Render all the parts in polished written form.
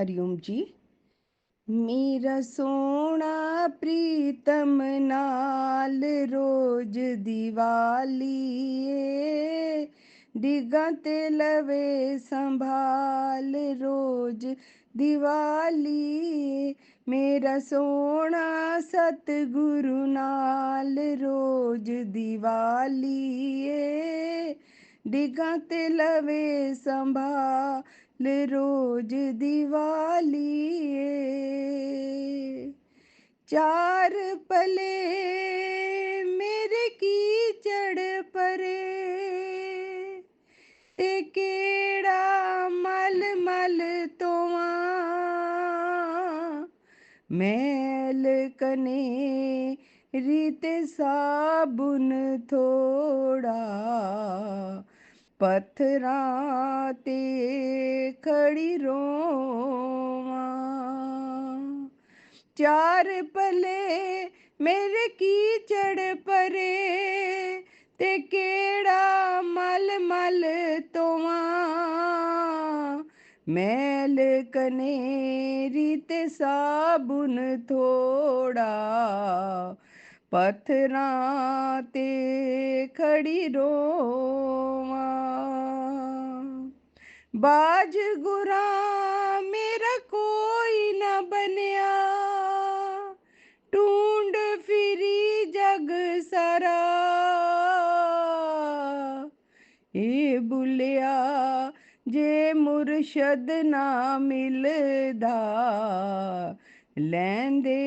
हरिओम जी। मेरा सोना प्रीतम नाल रोज दिवाली ਏ डिगां ते लवे संभाल रोज दिवाली ਏ मेरा सोना सतगुरु नाल रोज दिवाली ਏ डिगां ते लवे संभाल रोज दिवाली ਏ चार पले मेरे कीचड़ परे ते केड़ा मल मल तोवां मैल कने रीते साबुन थोड़ा पत्थरां ते खड़ी रोवां चार पले मेरे कीचड़ परे ते केड़ा मल मल तोवां मैल कनेरी ते साबुन थोड़ा पत्थरां ते खड़ी रोवां बाज गुरा मेरा कोई न बनया ढूंढ फिरी जग सारा ए बुलिया जे मुर्शद ना मिलदा लैंदे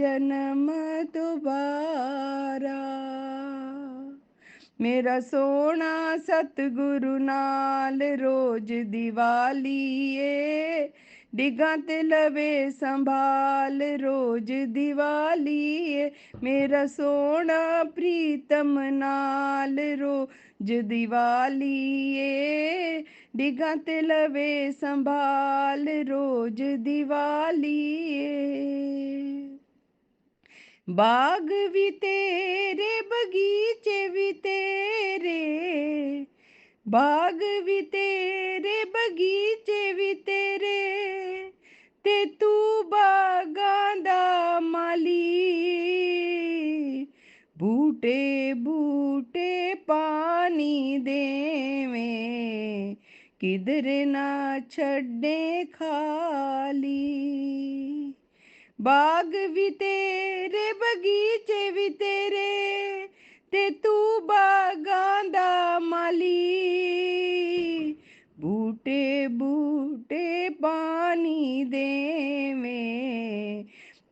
जन्म दोबारा मेरा सोना सतगुरु नाल रोज दिवाली ਏ डिगां ते लवे संभाल रोज दिवाली ਏ मेरा सोना प्रीतम नाल रोज दिवाली ਏ डिगां ते लवे संभाल रोज दिवाली ਏ बाग भी तेरे बगीचे भी तेरे बाग भी तेरे बगीचे भी तेरे ते तू बागां दा माली बूटे बूटे पानी देवें किधर ना छड्डे खाली बाग भी तेरे बगीचे भी तेरे ते तू बागां दा माली बूटे बूटे पानी देवें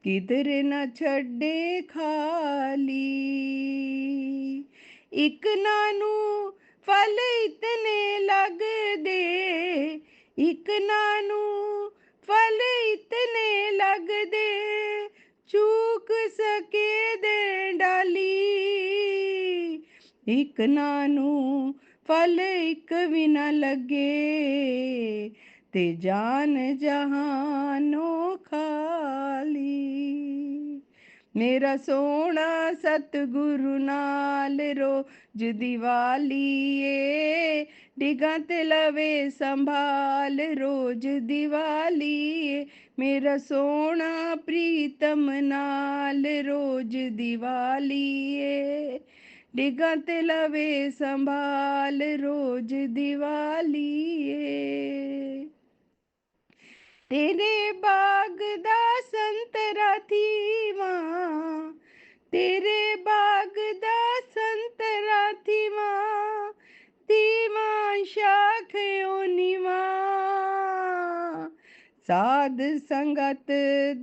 किधर न छड्डे खाली इक नानू फल इतने लगदे इक नानू फल इतने लगदे चूक सके दे डाली इक नानू फल इक भी न लगे ते जान जहानो खाली मेरा सोना सतगुरु नाल रोज दिवाली ਏ डिगां ते लवे संभाल रोज दिवाली ਏ मेरा सोना प्रीतम नाल रोज दिवाली ਏ डिगां ते लवे संभाल रोज दिवाली ਏ तेरे बाग दा संतरा थीवां तेरे बाग दा संतरा थीवां तीवां शाख ओनीवां साध संगत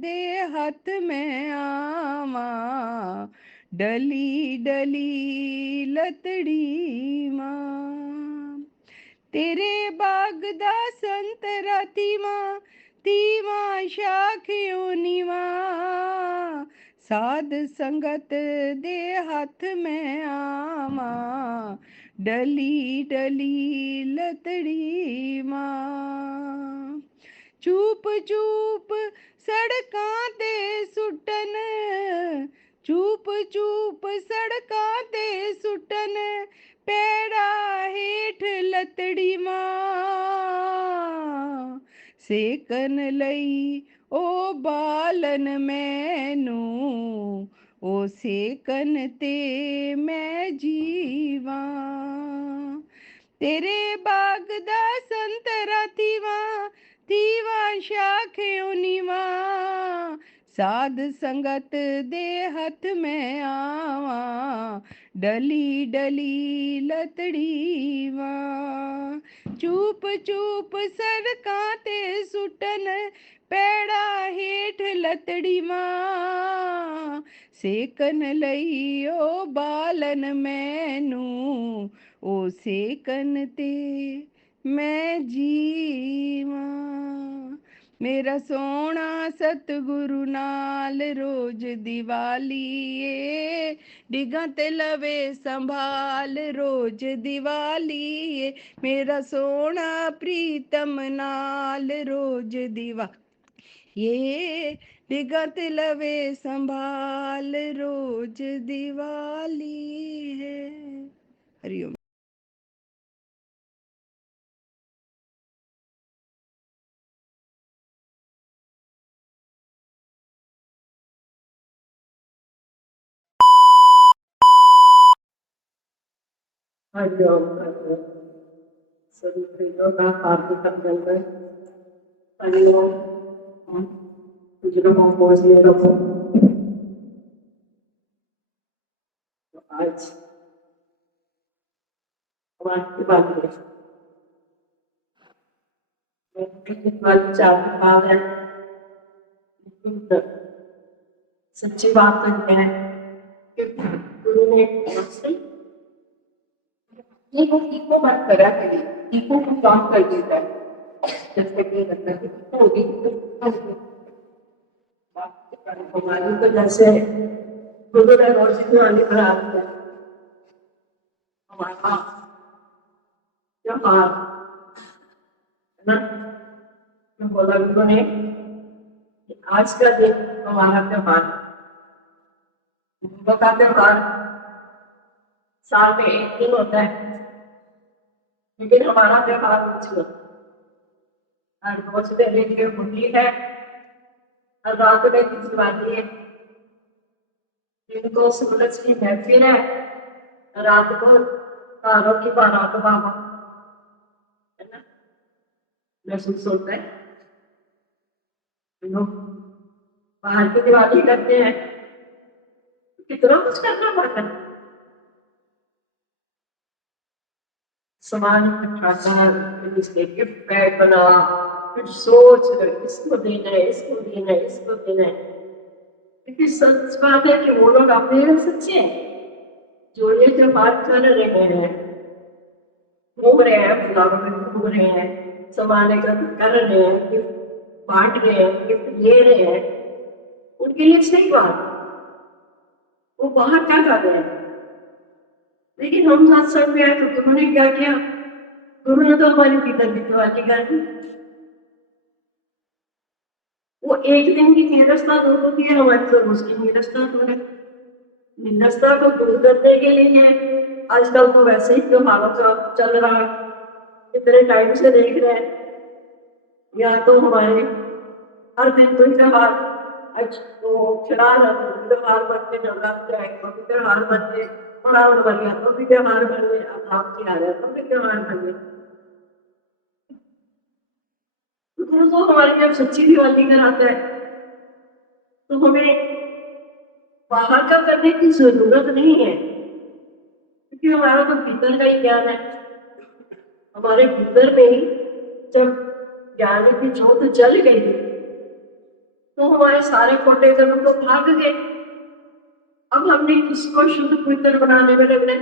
दे हथ में आवां डली डली लतड़ी मां तेरे बाग दा संतरा तीवां शाखियों नीवां साध संगत दे हथ में आवां डली डली लतड़ी मां चूप चूप सड़कां ते सुटन चूप चूप सड़कां ते सुटन पैड़ा हेठ लतड़ी मां ਸੇਕਨ ਲਈ ਓ ਬਾਲਨ ਮੈਨੂੰ, ਓ ਸੇਕਨ ਤੇ ਮੈਂ ਜੀਵਾਂ। ਤੇਰੇ ਬਾਗ ਦਾ ਸੰਤਰਾ ਤੀਵਾ, ਤੀਵਾ ਸ਼ਾਖਿਓ ਨੀਵਾ, ਸਾਧ ਸੰਗਤ ਦੇ ਹੱਥ ਮੈਂ ਆਵਾਂ, ਡਲੀ ਡਲੀ ਲਤੜੀ ਵਾਂ। ਚੂਪ ਚੂਪ ਸੜਕਾਂ ਤੇ ਸੁੱਟਣ ਪੈੜਾ ਹੇਠ ਲਤੜੀ ਵਾਂ, ਸੇਕਨ ਲਈ ਓ ਬਾਲਨ ਮੈਨੂੰ, ਓ ਸੇਕਨ ਤੇ ਮੈਂ ਜੀਵਾਂ। ਮੇਰਾ ਸੋਹਣਾ ਸਤਿਗੁਰੂ ਨਾਲ ਰੋਜ਼ ਦੀਵਾਲੀ ਏ, ਡਿਗਾਂ ਤੇ ਲਵੇ ਸੰਭਾਲ ਰੋਜ਼ ਦੀਵਾਲੀ ਏ, ਮੇਰਾ ਸੋਹਣਾ ਪ੍ਰੀਤਮ ਨਾਲ ਰੋਜ਼ ਦੀਵਾਲੀ ਏ, ਡਿਗਾਂ ਤੇ ਲਵੇ ਸੰਭਾਲ ਰੋਜ਼ ਦੀਵਾਲੀ ਹੈ। ਹਰੀਓਮ। हरिओम हरिओम। सभी प्रियों का हार्दिक अभिनंदन। हरिओम। कुछ लोगों को इसलिए रखो तो आज हमारी बात है चार भाव है, लेकिन सच्ची बात तो यह है कि गुरु ने ईगो मत करा करिए, ईगो को काम कर देता है। जैसे कि मतलब हमारी तो जैसे गुरु ने रोज आने पर आते हैं हमारा त्योहार है ना, तो बोला गुरु ने आज का दिन हमारा त्योहार, गुरु का त्योहार साल में एक दिन होता है, लेकिन हमारा त्योहार कुछ रोज पहले की होली है और रात में की दिवाली है, दिन को सूरज की महफिल है, रात को तारों की बारात बाबा है ना, महसूस होता है। लोग बाहर की दिवाली करते हैं, कितना कुछ करना पड़ता है, सामान इकट्ठा कर, फिर इसके गिफ्ट पैक बना, फिर सोच इसको देना है, इसको देना है, इसको देना है। लेकिन सच बात है कि वो लोग अपने सच्चे हैं जो ये त्योहार कर रहे हैं, घूम रहे हैं, बाजारों में घूम रहे हैं, सामान एकत्र कर रहे हैं, गिफ्ट बांट रहे हैं, गिफ्ट ले रहे हैं, उनके लिए सही बात, वो बाहर क्या कर रहे हैं। लेकिन हम सत्संग में आए तो उन्होंने क्या किया, गुरु ने तो हमारी भीतर की दिवाली कर दी। वो एक दिन की नीरसता दूर होती है, हमारी तो उसकी नीरसता दूर है। नीरसता को दूर करने के लिए आजकल तो वैसे ही त्योहारों का चल रहा है, इतने टाइम से देख रहे हैं, या तो हमारे हर दिन कोई त्योहार, आज तो खिला त्योहार बन के नवरात्र है तो भी त्योहार बन के, बराबर बन गया तो भी त्योहार बन गए, अब आप आ रहे तो भी त्योहार बन गए। गुरु तो हमारे लिए सच्ची दिवाली कराता है, तो हमें बाहर का करने की जरूरत नहीं है, क्योंकि हमारा तो भीतर का ही ज्ञान है। हमारे भीतर में ही जब ज्ञान की ज्योत जल गई तो हमारे सारे खोटे जन्म तो भाग गए। अब हमने किसको शुद्ध पवित्र बनाने में लगना है।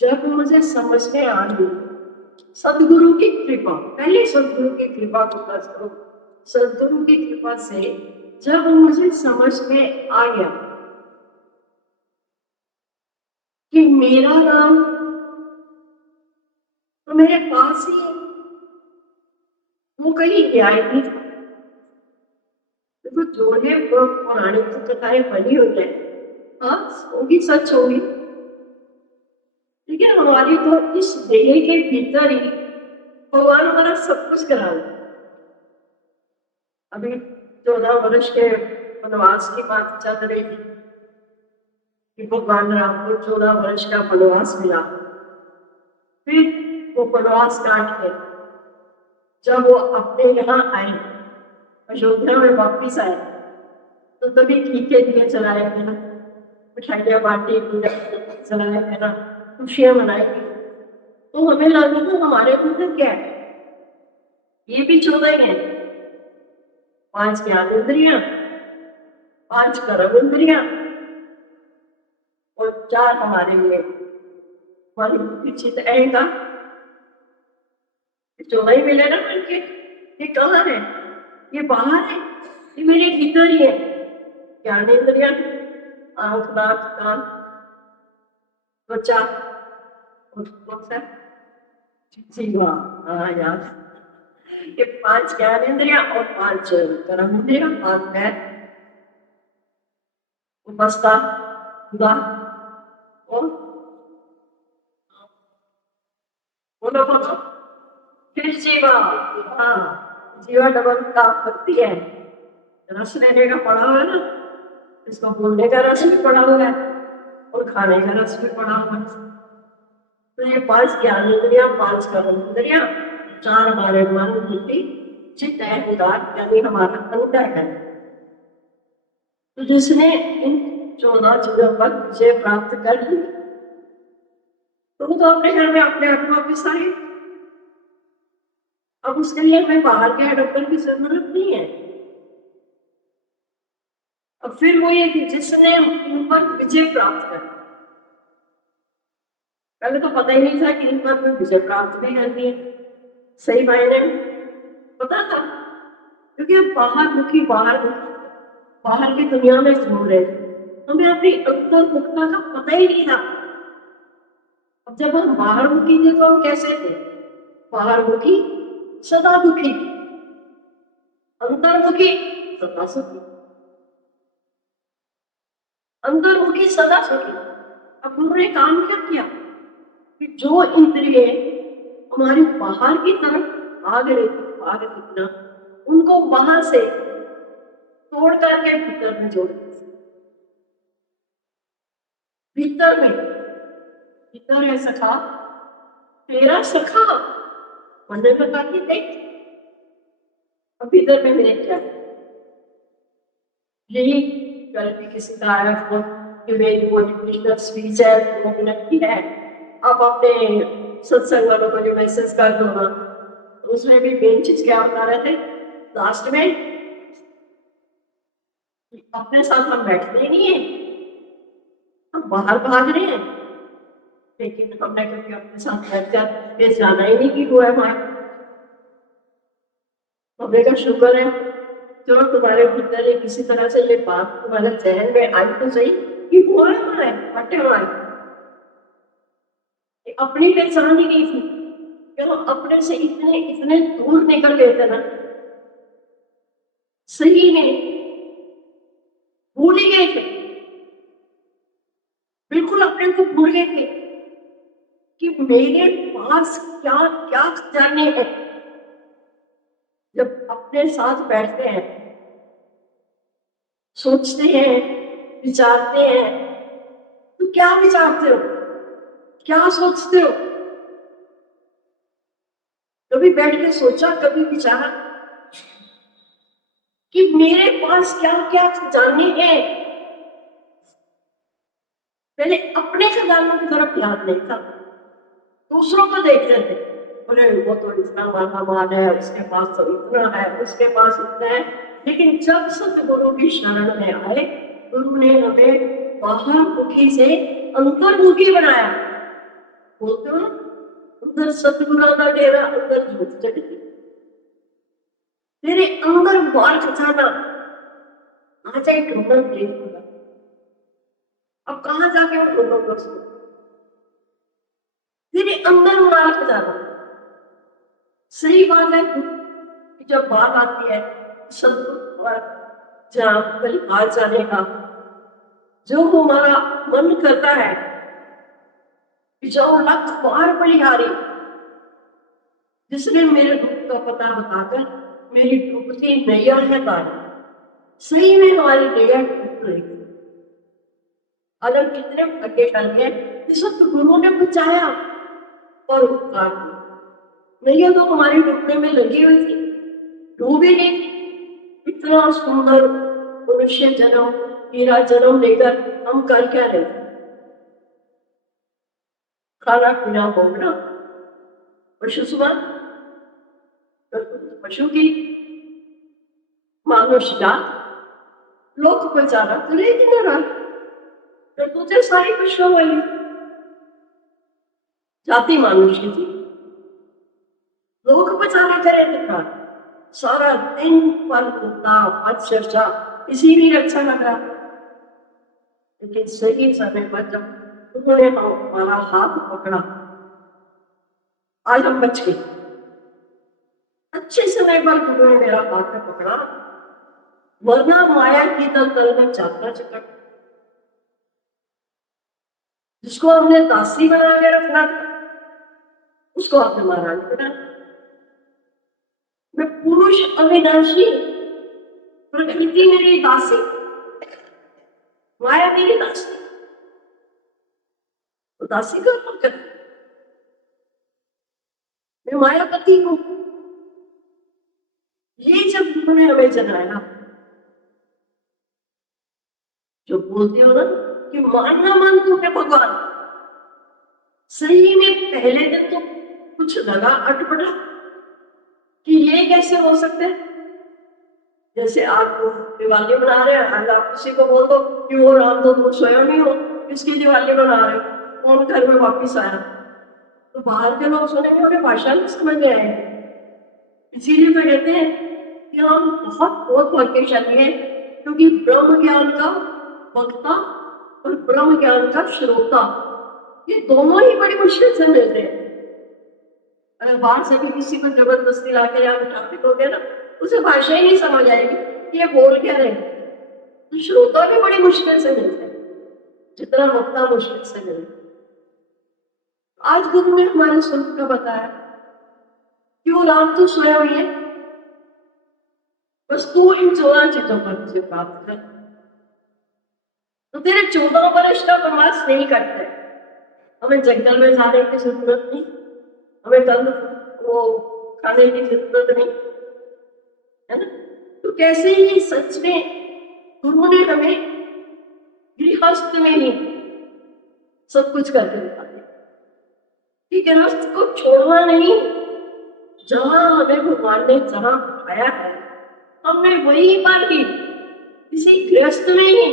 जब मुझे समझ में आ गई सदगुरु की कृपा, पहले सदगुरु की कृपा को बस करो, सदगुरु की कृपा से जब मुझे समझ में आ गया कि मेरा नाम तो मेरे पास ही है, वो कहीं गया ही नहीं था। देखो जो है वो पुरानी तो कथाएं बनी हो जाए, हाँ होगी, सच होगी, लेकिन हमारी तो इस देह के भीतर ही भगवान हमारा सब कुछ कराए। अभी 14 वर्ष के वनवास की बात चल रही थी कि भगवान राम को 14 वर्ष का वनवास मिला। फिर वो वनवास काट के जब वो अपने यहाँ आए, अयोध्या में वापिस आए, तो तभी टीके दिए चलाए गए, मिठाइयाँ बांटी चलाए गए, खुशियाँ मनाई गई। तो हमें लगा था हमारे अंदर क्या है, ये भी 14 है, 5 ज्ञान इंद्रियां, 5 कर्म इंद्रियां और 4 हमारे लिए चित आएगा। 14 ही मिले ना मिलके। ये कहाँ है? ये बाहर है, ये मेरे भीतर ही है। ज्ञान इंद्रियां, आंख, नाक, कान, त्वचा, कौन सा जीवा, हाँ यार, ये 5 ज्ञान इंद्रियां और 5 कर्म इंद्रियां, 5 पैर, उपस्था, खुदा और बोलो बोलो, फिर जीवा। हाँ, जीवा डबल काम करती है। रस लेने का पड़ा हुआ है ना, इसको बोलने का रस भी पड़ा हुआ है और खाने का रस भी पड़ा हुआ है। तो ये 5 ज्ञान इंद्रियां, 5 कर्म इंद्रियां, 4 हमारे मन, बुद्धि, चित्त है, उदार, यानी हमारा अंतर है। तो जिसने इन 14 चीजों पर विजय प्राप्त कर ली, तो वो तो अपने घर में अपने आप वापिस आए। अब उसके लिए हमें बाहर के डॉक्टर की जरूरत नहीं है। अब फिर वो ये कि जिसने इन पर विजय प्राप्त कर, पहले तो पता ही नहीं था कि इन पर विजय प्राप्त भी करनी है, सही मायने में पता था, क्योंकि हम बाहर की दुनिया में घूम रहे थे, हमें अपनी अंतर्मुखता का पता ही नहीं था। अब जब हम बाहर मुखी थे तो हम कैसे थे? बाहर मुखी सदा दुखी, अंतर्मुखी सदा सुखी, अंतर्मुखी सदा सुखी। अब उन्होंने काम क्या किया कि जो इंद्रिय हमारी बाहर की तरफ भाग रही थी ना, उनको वहां से तोड़ करके भीतर में जोड़, भीतर में, भीतर है सखा तेरा सखा, मंदिर बता के देख। अब भीतर में मेरे क्या, यही कल भी किसी का आया फोन कि मेरी मोटिवेशनल स्पीच है, 2 मिनट की है, अब अपने सत्संग वालों को जो मैसेज कर दो ना, तो उसमें भी मेन चीज क्या बता रहे थे लास्ट में, अपने साथ हम बैठते ही नहीं है, हम बाहर भाग रहे हैं, लेकिन हमने कभी अपने साथ बैठकर ये जाना ही नहीं कि वो है हमारा। हमने का शुक्र है जो तुम्हारे भीतर ये किसी तरह से ये बात तुम्हारे जहन में आई तो सही कि वो है हमारे हटे हमारे, अपनी पहचान ही नहीं थी कि हम अपने से इतने इतने दूर निकल गए थे ना, सही में भूल ही गए थे, बिल्कुल अपने को भूल गए थे कि मेरे पास क्या क्या जाने हैं। जब अपने साथ बैठते हैं, सोचते हैं, विचारते हैं, तो क्या विचारते हो, क्या सोचते हो? कभी बैठ के सोचा, कभी विचारा कि मेरे पास क्या क्या खजाने हैं? पहले अपने खजानों की तरफ ध्यान नहीं था, दूसरों को देख रहे थे, बोले वो तो इतना माला माल है, उसके पास तो इतना है, उसके पास इतना है। लेकिन जब सतगुरु की शरण में आए, गुरु ने हमें बाहर मुखी से अंतर्मुखी बनाया। बोलते हो अंदर सतगुरु का डेरा, अंदर झूठ चढ़ती, तेरे अंदर बाल खजाना आ जाए ढूंढन देख होगा। अब कहाँ जाके वो ढूंढो दोस्तों, तेरे अंदर बाल खजाना। सही बात है कि जब बात आती है सतगुरु और जहाँ परिवार जाने का, जो हमारा मन करता है कि जो 1,00,000 बार बलिहारी, जिसने मेरे दुख का पता बताकर मेरी डूबती नैया है तारी। सही में हमारी नैया डूब रही थी। अगर कितने भाग्यशाली है इस वक्त गुरु ने बचाया और उपकार किया। नैया तो हमारी डूबने में लगी हुई थी, डूब ही नहीं थी। इतना सुंदर मनुष्य जन्म, हीरा जन्म लेकर हम कर क्या रहे? खाना पीना भोगना, पशु समान, पशु की मानुष जात, लोक बचाना तो नहीं दिन रात। तो तुझे सारी पशुओं वाली जाति मानुष की थी, लोक बचाने करे तो सारा दिन पर होता पद चर्चा, किसी भी रक्षा लगा। लेकिन सही समय पर जब उन्होंने हमारा हाथ पकड़ा, आज हम बच गए। अच्छे समय पर उन्होंने मेरा हाथ पकड़ा, वरना माया की दलदल में जाता चक्कर। जिसको हमने दासी बना के रखना था, उसको आपने महारानी बना। मैं पुरुष अविनाशी, प्रकृति मेरी दासी, माया मेरी दासी। तो दासी का कर, मैं मायापति हूं। ये जब उन्होंने हमें जनाया, जो बोलते हो ना कि मानना मानते हो भगवान, सही में पहले दिन तो कुछ लगा अटपटा कि ये कैसे हो सकता है। जैसे आप दिवाली मना रहे हैं, अगर आप किसी को बोल दो कि वो राम तो तुम स्वयं ही हो, किसकी दिवाली मना रहे हो, कौन घर में वापिस आया, तो बाहर के लोग सुनेंगे उन्हें भाषा नहीं समझ में आएगी। इसीलिए तो कहते हैं कि हम बहुत भाग्यशाली हैं, क्योंकि ब्रह्म ज्ञान का वक्ता और ब्रह्म ज्ञान का श्रोता, ये दोनों ही बड़ी मुश्किल से मिलते हैं। अगर बाहर से भी किसी को जबरदस्ती लाकर यहाँ बिठाते हो गया ना, उसे भाषा ही नहीं समझ आएगी कि ये बोल क्या रहे। तो श्रोता भी बड़ी मुश्किल से मिलते हैं, जितना वक्ता मुश्किल से मिलते। आज गुरु ने हमारे स्वरूप का बताया कि वो राम तो स्वयं ही है, बस तू इन 14 चीजों पर तुझे प्राप्त कर। तो तेरे 14 वर्ष का प्रवास नहीं करते, हमें जंगल में जाने की जरूरत नहीं, हमें कल वो खाने की जरूरत नहीं, है ना। तो कैसे ही सच में गुरु ने हमें गृहस्थ में ही सब कुछ करके दिखा दिया कि गृहस्थ को छोड़ना नहीं। जहां हमें भगवान ने जहां बिठाया है, हमने वही पर ही किसी गृहस्थ में ही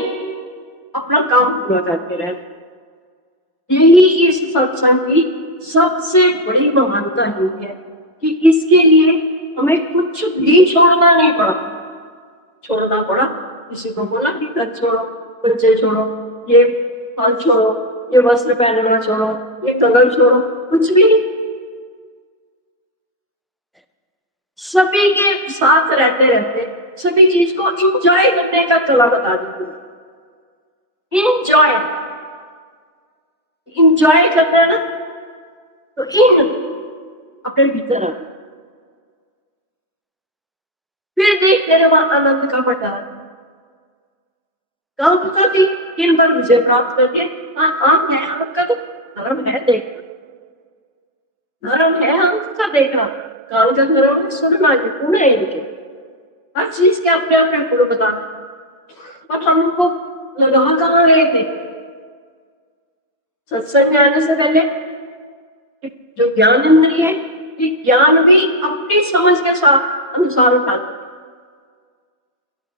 अपना काम पूरा करते रहे। यही इस सत्संग की सबसे बड़ी महानता यही है कि इसके लिए हमें कुछ भी छोड़ना नहीं पड़ा। छोड़ना पड़ा, किसी को बोला कि घर छोड़ो, बच्चे छोड़ो, ये फल छोड़ो, ये वस्त्र पहनना छोड़ो, ये कलर छोड़ो, कुछ भी नहीं। सभी के साथ रहते रहते सभी चीज को इंजॉय करने का कला बता दी। इंजॉय, इंजॉय करना है ना, तो इन अपने भीतर है। फिर देखते रहे वहां आनंद का भंडार। कहाँ पता थी किन पर मुझे प्राप्त करके। आंख है आपका, तो धर्म है देखना, धर्म है आंख का देखना, कान का धर्म है सुनना, ये गुण है इनके। हर चीज के अपने अपने गुण बताना, और हमको लगा कहाँ गए थे सत्संग में आने से पहले। जो ज्ञान इंद्रिय है, ये ज्ञान भी अपनी समझ के साथ अनुसार उठाते।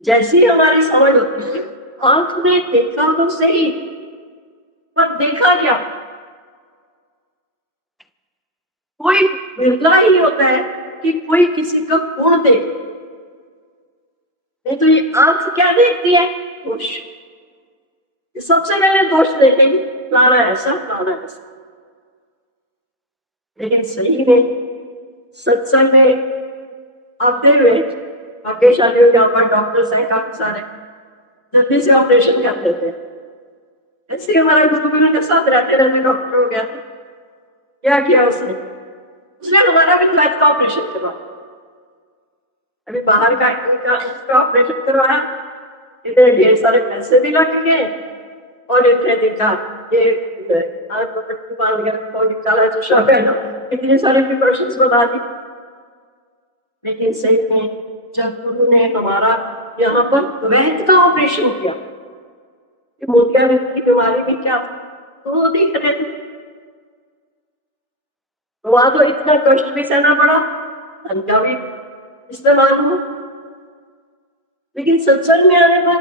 जैसी हमारी समझ होती है, आंख ने देखा तो सही, पर देखा क्या? कोई बिरला ही होता है कि कोई किसी का गुण देख, नहीं तो ये आंख क्या देखती है? दोष। सबसे पहले दोष देखेंगे, फलाना ऐसा, फलाना ऐसा। लेकिन सही में सत्संग में आते हुए भाग्यशाली हो, यहाँ पर डॉक्टर्स हैं काफी सारे, जल्दी से ऑपरेशन कर देते हैं। ऐसे हमारे गुरु के साथ रहते रहते डॉक्टर हो गया। क्या किया उसने? اس نے ہمارا بھی فلائٹ کا آپریشن کروایا. ابھی باہر کا آپریشن کروایا, اتنے ڈھیر سارے پیسے بھی لگ گئے, اور اتنے دیکھا یہ اتنی ساری پریکاشنس بتا دی. لیکن صحیح میں جب گرو نے ہمارا یہاں پر دویت کا آپریشن کیا, کہ موتیا کی بیماری میں کیا تھا تو وہ دیکھ رہے تھے, وہاں تو اتنا کشٹ بھی سہنا پڑا, دھن کا بھی استعمال ہوا. لیکن ستسنگ میں آنے پر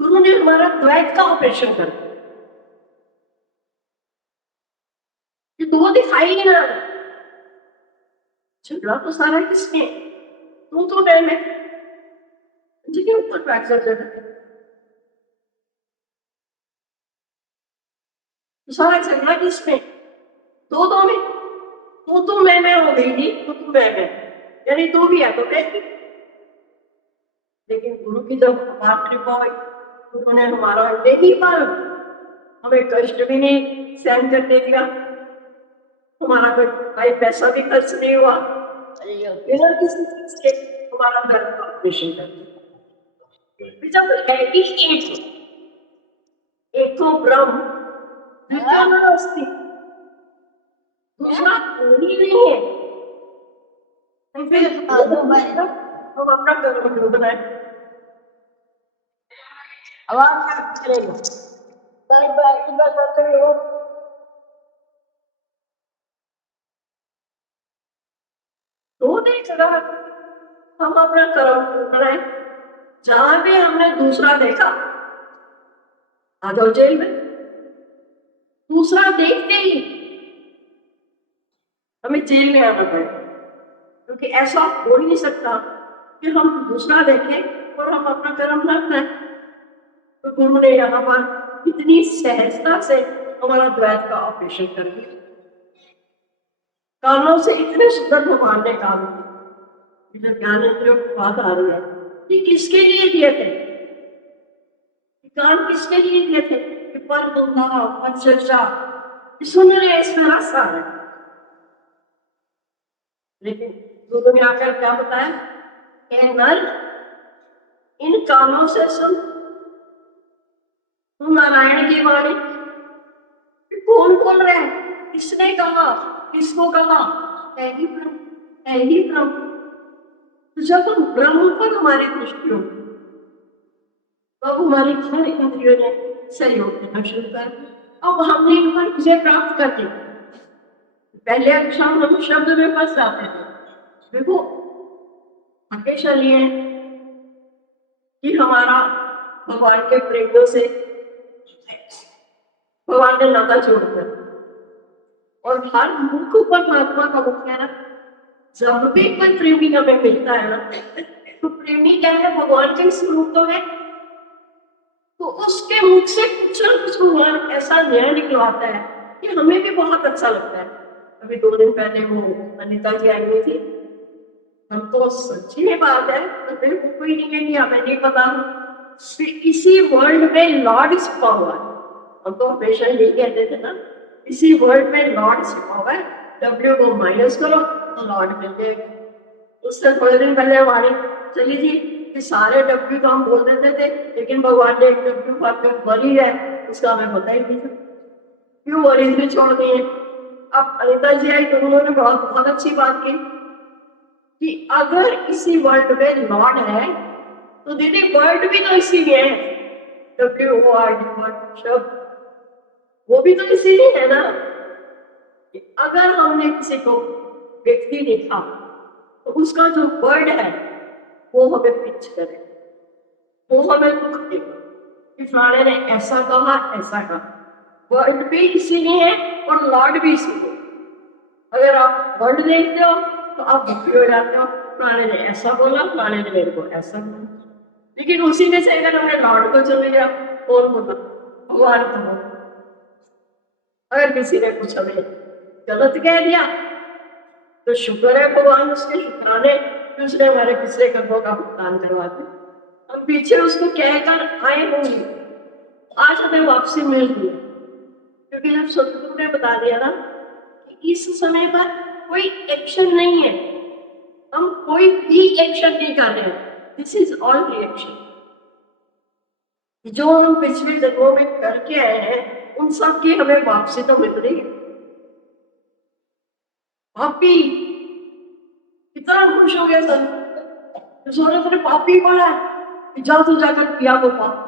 گرو نے ہمارا دویت کا آپریشن کر دیا. یہ دو دکھائی نہ, جھگڑا تو سارا کس میں, تو میں جن کے اوپر بیٹھ جاتے ہیں, سارا جھگڑا کس میں, دو میں, تو میں ہو گئی تھی, تو میں یعنی تو بھی ہے تو کہتی. لیکن گرو کی جب بات کرپا ہوئی, گرو نے ہمارا نہیں پر ہمیں کشٹ بھی نہیں سہن کرنے دیا, ہمارا کوئی بھائی پیسہ بھی خرچ نہیں ہوا, بنا کسی چیز کے ہمارا درد کا آپریشن کر دیا. جب ہے ہی ایک تو برہم, دوسرا ناستی, دوسرا کوئی نہیں ہے, ہم اپنا کرم کیوں بنائیں؟ آواز کرے گا بائی بائی ادھر کرتے ہو. تو دیکھ رہا ہم اپنا کرم کیوں بنائیں؟ جہاں بھی ہم نے دوسرا دیکھا آ جاؤ جیل میں. دوسرا دیکھتے ہی ہمیں جیل میں آنا پڑے, کیونکہ ایسا ہو نہیں سکتا کہ ہم دوسرا دیکھیں اور ہم اپنا کرم نہ کریں. تو گرو نے یہاں پر اتنی سہجتا سے ہمارا دویت کا آپریشن کر دیا. کانوں سے اتنے سندر بھگوان نے کام کیا, جب بات آ رہی ہے کہ کس کے لیے دیے تھے, کان کس کے لیے دیے تھے, کہ پر بندہ پر چرچا سن رہے اس میں رس آ رہا ہے. لیکن گرو نے آ کر کیا بتایا کہ نر ان کانوں سے سن, تو نارائن کی وانی کون بول رہے ہیں, کس نے کہا, کس کو کہا, ہے ہی برہم, ہے ہی برہم. جب ہم برہم پر ہماری دೃಷ್ಟಿ ہو تب ہماری ساری اندریوں نے سہیوگ دینا شروع کر. اب ہم نے ان پر وجے پراپت کر دی. پہلے اکشر ہم شبد میں پھنس جاتے تھے. دیکھو ہمیشہ لیے کہ ہمارا بھگوان کے پریموں سے بھگوان نے ناتا چھوڑ دیا, اور ہر ملک پر مہاتما کا مکھ ہے نا, جب بھی کوئی پریمی ہمیں ملتا ہے نا تو پریمی کیا ہے, بھگوان کے سوروپ تو ہے, تو اس کے مکھ سے کچھ نہ کچھ بھگوان ایسا نیا نکلواتا ہے کہ ہمیں بھی بہت اچھا لگتا ہے. ابھی 2 دن پہلے وہ انیتا جی آئی ہوئی تھی, ہم تو سچی میں بات ہے تو میرے کو کوئی نہیں کہیں گی, ہمیں نہیں پتا اسی ورلڈ میں لارڈ چھپا ہوا ہے. ہم تو ہمیشہ یہی کہتے تھے نا, اسی ورلڈ میں لارڈ چھپا ہوا ہے, ڈبلیو کو مائنس کرو تو لارڈ مل جائے گا. اس سے تھوڑے دن پہلے ہماری چلی جی کہ سارے ڈبلیو تو ہم بول دیتے تھے, لیکن بھگوان نے ایک ڈبلیو پر بری ہے, اس کا ہمیں پتہ ہی نہیں تھا, کیوں وریز بھی چھوڑ دیے. اب انیتا جی آئی تو انہوں نے بہت اچھی بات کی کہ اگر اسی ورلڈ میں لارڈ ہے تو دیدی ورلڈ بھی تو اسی میں ہے, ڈبلیو آر شبد وہ بھی تو اسی میں ہے نا. اگر ہم نے کسی کو ویکتی دیکھا تو اس کا جو ورڈ ہے وہ ہمیں پچ کرے, وہ ہمیں دکھ دے کہ فلانے نے ایسا کہا ایسا کہا. ورڈ بھی اسی میں ہے اور لارڈ بھی اسی میں. اگر آپ ورڈ دیکھتے ہو تو آپ دکھی ہو جاتے ہو, فلانے نے ایسا بولا, فلانے نے میرے کو ایسا بولا. لیکن اسی میں سے اگر ہم نے لارڈ کو چلے گیا کون بولا, بھگوان کو بولا. اگر کسی نے کچھ ہمیں غلط کہہ دیا تو شکر ہے بھگوان اس کے شکرانے کہ اس نے ہمارے پچھلے کرموں کا بھگتان کروا دیا. ہم پیچھے اس کو کہہ کر آئے ہوں گے, آج ہمیں واپسی مل گئی, کیونکہ جب ستگرو نے بتا دیا نا کہ اس سمے پر کوئی ایکشن نہیں ہے، ہم کوئی بھی ایکشن نہیں کر رہے ہیں، دس از آل ریئیکشن. جو ہم پچھلے جنموں میں کر کے آئے ہیں ان سب کی ہمیں واپسی تو مل رہی ہے. پاپی کتنا خوش ہو گیا سر، سورت نے پاپی بولا ہے، جا تو جا کر پیا وہ پاپ.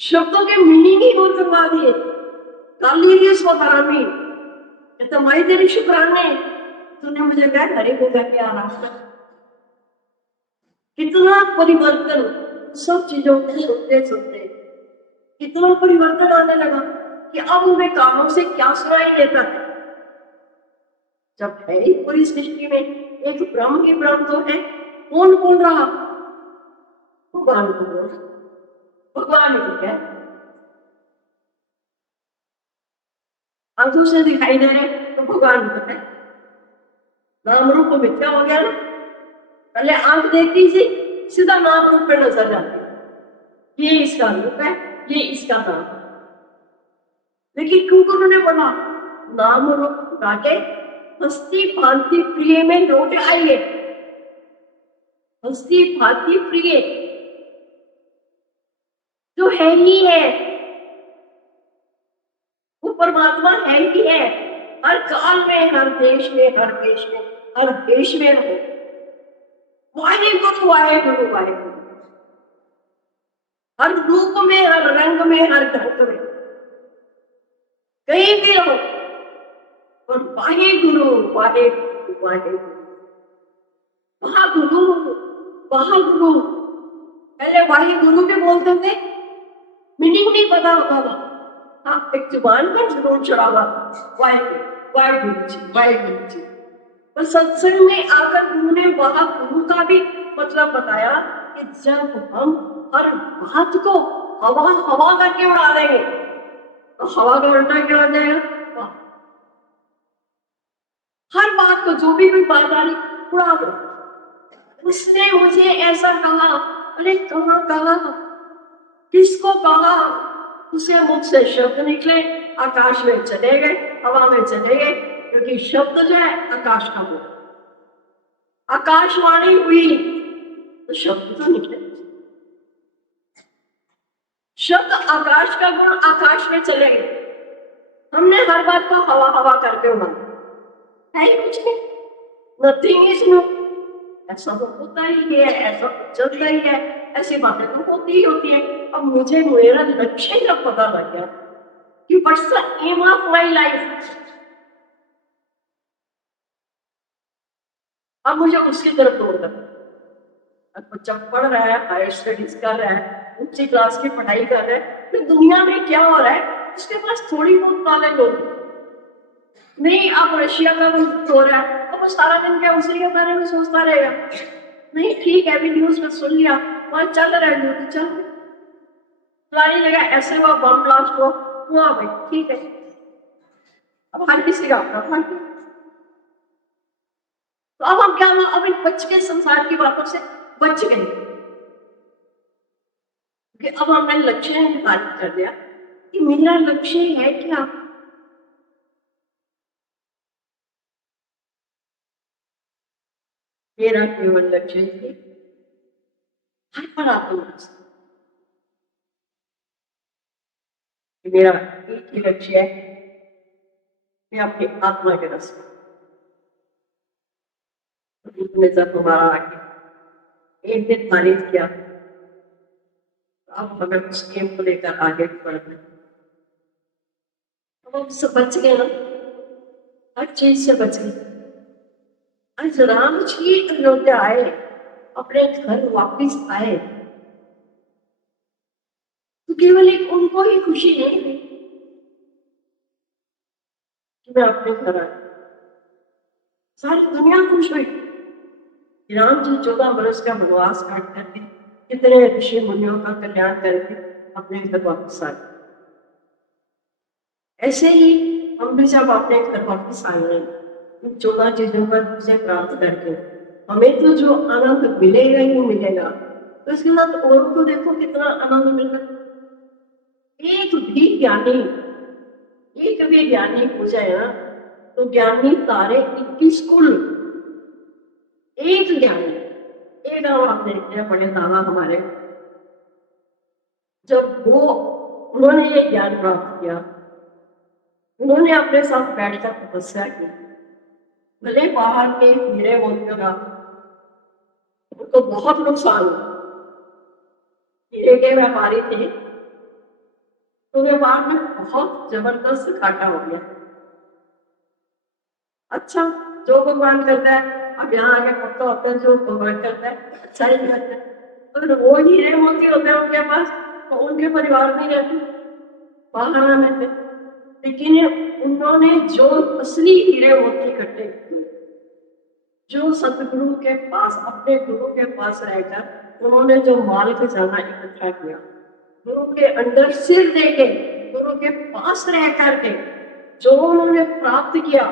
شبدوں کے میننگ ہی دور کروا دیے. کالی اس کو حرامی یہ تمہاری تیری شکرانے تو نے مجھے کہا ہری کو کہہ کے آنا. کتنا پریورتن سب چیزوں کو سنتے سنتے کتنا پریورتن آنے لگا کہ اب ہمیں کانوں سے کیا سنائی دیتا ہے. جب ہے ہی پوری سرشٹی میں ایک برہم ہی برہم تو ہے، کون بول رہا؟ بھگوان کو بول رہا. بھگوان ہی ہے. آنکھوں سے دکھائی دے رہے تو بھگوان کو ہے. نام روپ کو متھیا ہو گیا نا. پہلے آنکھ دیکھتی تھی سیدھا نام روپ پہ نظر جاتی، یہ اس کا روپ ہے، یہ اس کا نام ہے. لیکن کیونکہ انہوں نے بولا نام روپ اٹھا کے ہستی بھانتی پریے میں لوٹ آئیے. ہستی بھانتی پریے جو ہے ہی ہے، وہ پرماتما ہے ہی ہے. ہر کال میں، ہر دیش میں، ہر دیش میں، ہر دیش میں ہو. واحے گرو واحے گرو واحے گرو، ہر روپ میں، ہر رنگ میں، ہر ڈھنگ میں، کہیں بھی رہو. اور واحے گرو واحے گرو واحے گرو. وہاں گرو وہاں گرو، پہلے واحے گرو بھی بولتے تھے، میننگ نہیں پتا ہوتا تھا. ہاں ایک زبان پر ضرور چڑھا ہوا واحے گرو واحے گرو جی واحے گرو جی. اور ستسنگ میں آ کر انہوں نے وہاں گرو کا بھی مطلب بتایا کہ جب ہم ہر بات کو ہوا ہوا کر کے اڑا دیں گے تو ہوا کا الٹا کیا ہو جائے گا؟ ہر بات کو جو بھی کوئی بات آ رہی اڑا دو. اس نے مجھے ایسا کہا، ارے کہاں کہا، کس کو کہا؟ اسے مجھ سے شبد نکلے، آکاش میں چلے گئے، ہوا میں چلے گئے، کیونکہ شبد جو ہے آکاش کا وہ آکاش وانی ہوئی تو شبد تو نکلے. شبد آکاش کا گن آکاش میں چلے گئے. ہم نے ہر بات کو ہوا ہوا کر کے اڑا ہے ہی کچھ نہیں. نتھنگ از نو. ایسا تو ہوتا ہی ہے، ایسا تو چلتا ہی ہے، ایسی باتیں تو ہوتی ہی ہوتی ہیں. اب مجھے میرا لکشیہ جب پتا لگ گیا کہ what's the aim of my life، اب مجھے اس کی طرف دوڑ کرنا. اب بچہ پڑھ رہا ہے، ہائر اسٹڈیز کر رہا ہے، اونچی کلاس کی پڑھائی کر رہا ہے، تو دنیا میں کیا ہو رہا ہے اس کے پاس تھوڑی بہت نالج ہوگی. نہیں اب رشیا کا کچھ ہو رہا ہے تو وہ سارا دن کیا اسی کے بارے میں سوچتا رہے گا. نہیں ٹھیک ہے ابھی نیوز میں سن لیا وہاں چل رہا ہے تو چل فلانی جگہ ایسے ہوا بم بلاسٹ ہوا بھائی ٹھیک ہے. اب ہر کسی کا اپنا فرق ہے. تو اب ہم کیا اب بچ کے سنسار کی باتوں سے بچ گئے کہ اب ہم نے لکشیہ نردھارت کر دیا کہ میرا لکشیہ ہے کیا. میرا کیول لکشیہ ہے ہر پر آپ کو میرا ایک ہی لکشیہ ہے، میں اپنی آتما کے رس میں جب ہمارا آگے ایک دن تعریف کیا اب ہمیں اس گیم کو لے کر آگے بڑھنا. اب ہم سے بچ گئے نا، ہر چیز سے بچ گئے. آج رام جی ایودھیا آئے، اپنے گھر واپس آئے تو کیول ایک ان کو ہی خوشی نہیں تھی کہ میں اپنے گھر آئی، ساری دنیا خوش ہوئی. رام جی 14 برس کا بنواس کاٹ کر کے کتنے رشی منیوں کا کلیان کر کے اپنے گھر واپس آئے. ایسے ہی ہم بھی جب اپنے گھر واپس آئے ہیں ان 14 چیزوں پر اسے پراپت کر کے ہمیں تو جو آنند ملے گا ہی ملے گا، تو اس کے بعد اور کو دیکھو کتنا آنند مل رہا ہے. ایک بھی جانی ہو جائے نا तो ज्ञानी तारे 21 कुल, एक ज्ञानी, एक हम देखते हैं बड़े दादा हमारे, जब उन्होंने ये ज्ञान प्राप्त किया, उन्होंने अपने साथ बैठकर तपस्या की। भले बाहर के हीरे मोतियों का उनको बहुत नुकसान हुआ, हीरे के व्यापारी थे, तो व्यापार में बहुत जबरदस्त घाटा हो गया। अच्छा, जो भगवान करता है, अब यहाँ आगे पक्का होता है, जो भगवान करता है अच्छा ही करता है। तो वो हीरे मोती होते हैं उनके पास, तो उनके परिवार में रहते, बाहर में थे, लेकिन उन्होंने जो असली हीरे मोती इकट्ठे किए, जो सतगुरु के पास, अपने गुरु के पास रहकर उन्होंने जो माल खजाना इकट्ठा किया, गुरु के अंदर सिर देके, गुरु के पास रह करके जो उन्होंने प्राप्त किया,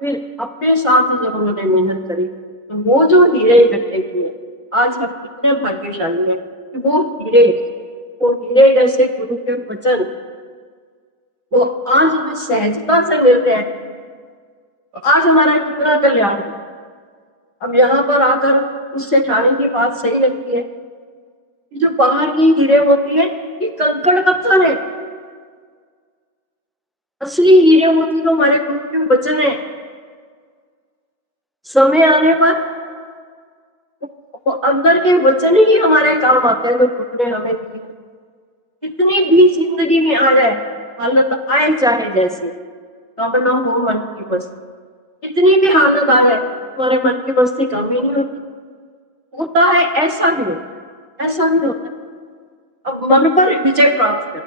फिर अपने साथ जब उन्होंने मेहनत करी, तो वो जो हीरे इकट्ठे किए, आज हम कितने भाग्यशाली हैं कि वो हीरे जैसे गुरु के वचन वो आज हमें सहजता से मिलते हैं, तो आज हमारा कितना कल्याण है। अब यहाँ पर आकर उस सेठानी की बात सही लगती है कि जो बाहर की हीरे होती है ये कंकड़ पत्थर है, असली हीरे मोती तो हमारे गुरु के वचन है। समय आने पर अंदर के वचन ही हमारे काम आते हैं, जो गुरु ने हमें दिए। कितनी भी जिंदगी में आ जाए, हालत आए चाहे जैसे, कम ना हो मन की मस्ती, कितनी भी हालत आ जाए, हमारे मन की मस्ती कम ही नहीं होती। होता है ऐसा भी होता, ऐसा भी होता है। अब मन पर विजय प्राप्त कर,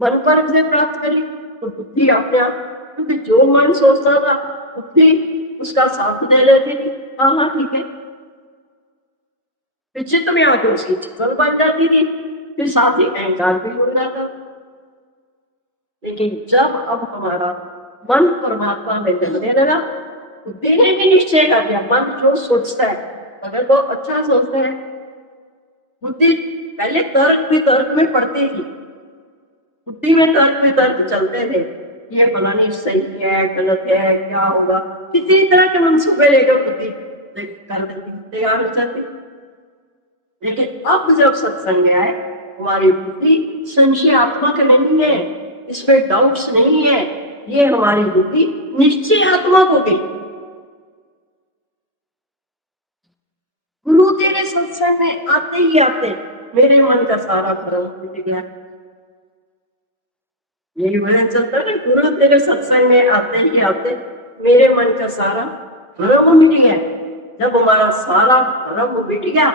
मन पर विजय प्राप्त करी तो बुद्धि अपने आप, क्योंकि जो मन सोचता था बुद्धि उसका साथ दे लेती थी, हाँ हाँ ठीक है, फिर चित्त में आके उसकी चित्तल बन जाती थी, फिर साथ ही अहंकार भी हो जाता। लेकिन जब अब हमारा मन परमात्मा में लगने लगा, बुद्धि ने भी निश्चय कर दिया, मन जो सोचता है, अगर वो अच्छा सोचता है, बुद्धि पहले तर्क वितर्क में पढ़ती थी, बुद्धि में तर्क वितर्क चलते थे, ये फलानी सही है गलत है क्या होगा, किसी तरह के मनसूबे लेकर बुद्धि कर देती, तैयार हो जाती। लेकिन अब जब सत्संग आए, हमारी बुद्धि संशयात्मक नहीं है, इसमें डाउट्स नहीं है, ये हमारी बुद्धि निश्चयात्मक हो गई। गुरु तेरे सत्संग में आते ही आते मेरे मन का सारा भ्रम मिट गया। यही वजह चलता है, गुरु तेरे सत्संग में आते ही आते मेरे मन का सारा भ्रम मिट गया। जब हमारा सारा भ्रम मिट गया,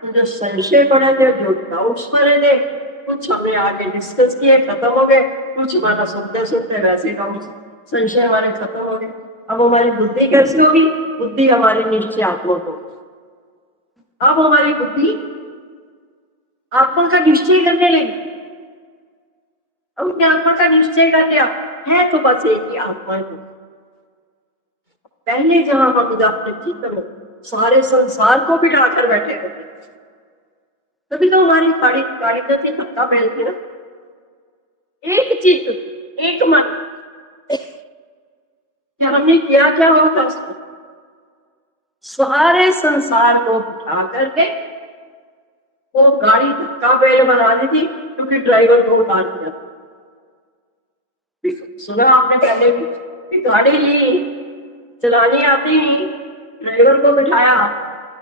तो जो संशय पड़े थे, जो डाउट्स पड़े थे, कुछ हमने आगे डिस्कस किए, खत्म हो गए, कुछ हमारा सुनते सुनते वैसे डाउट्स संशय हमारे खत्म हो गए। अब हमारी बुद्धि कैसी होगी? बुद्धि हमारी निश्चयात्मक होगी। अब हमारी बुद्धि आत्मा का निश्चय करने लगी। अब उसने आत्मा का निश्चय कर लिया है, तो बस एक ही आत्मा है। पहले जहां हम अपने चित्त में सारे संसार को बिठाकर बैठे होते, तभी तो हमारी गाड़ी जैसे धक्का फैलती ना। एक चित्त, एक मन, क्या हमने किया क्या होता उसको? सारे संसार को बिठा करके वो गाड़ी धक्का बैल बना दी थी, क्योंकि ड्राइवर को उतार दिया। सुना आपने पहले भी, गाड़ी ली, चलानी आती नहीं, ड्राइवर को बिठाया,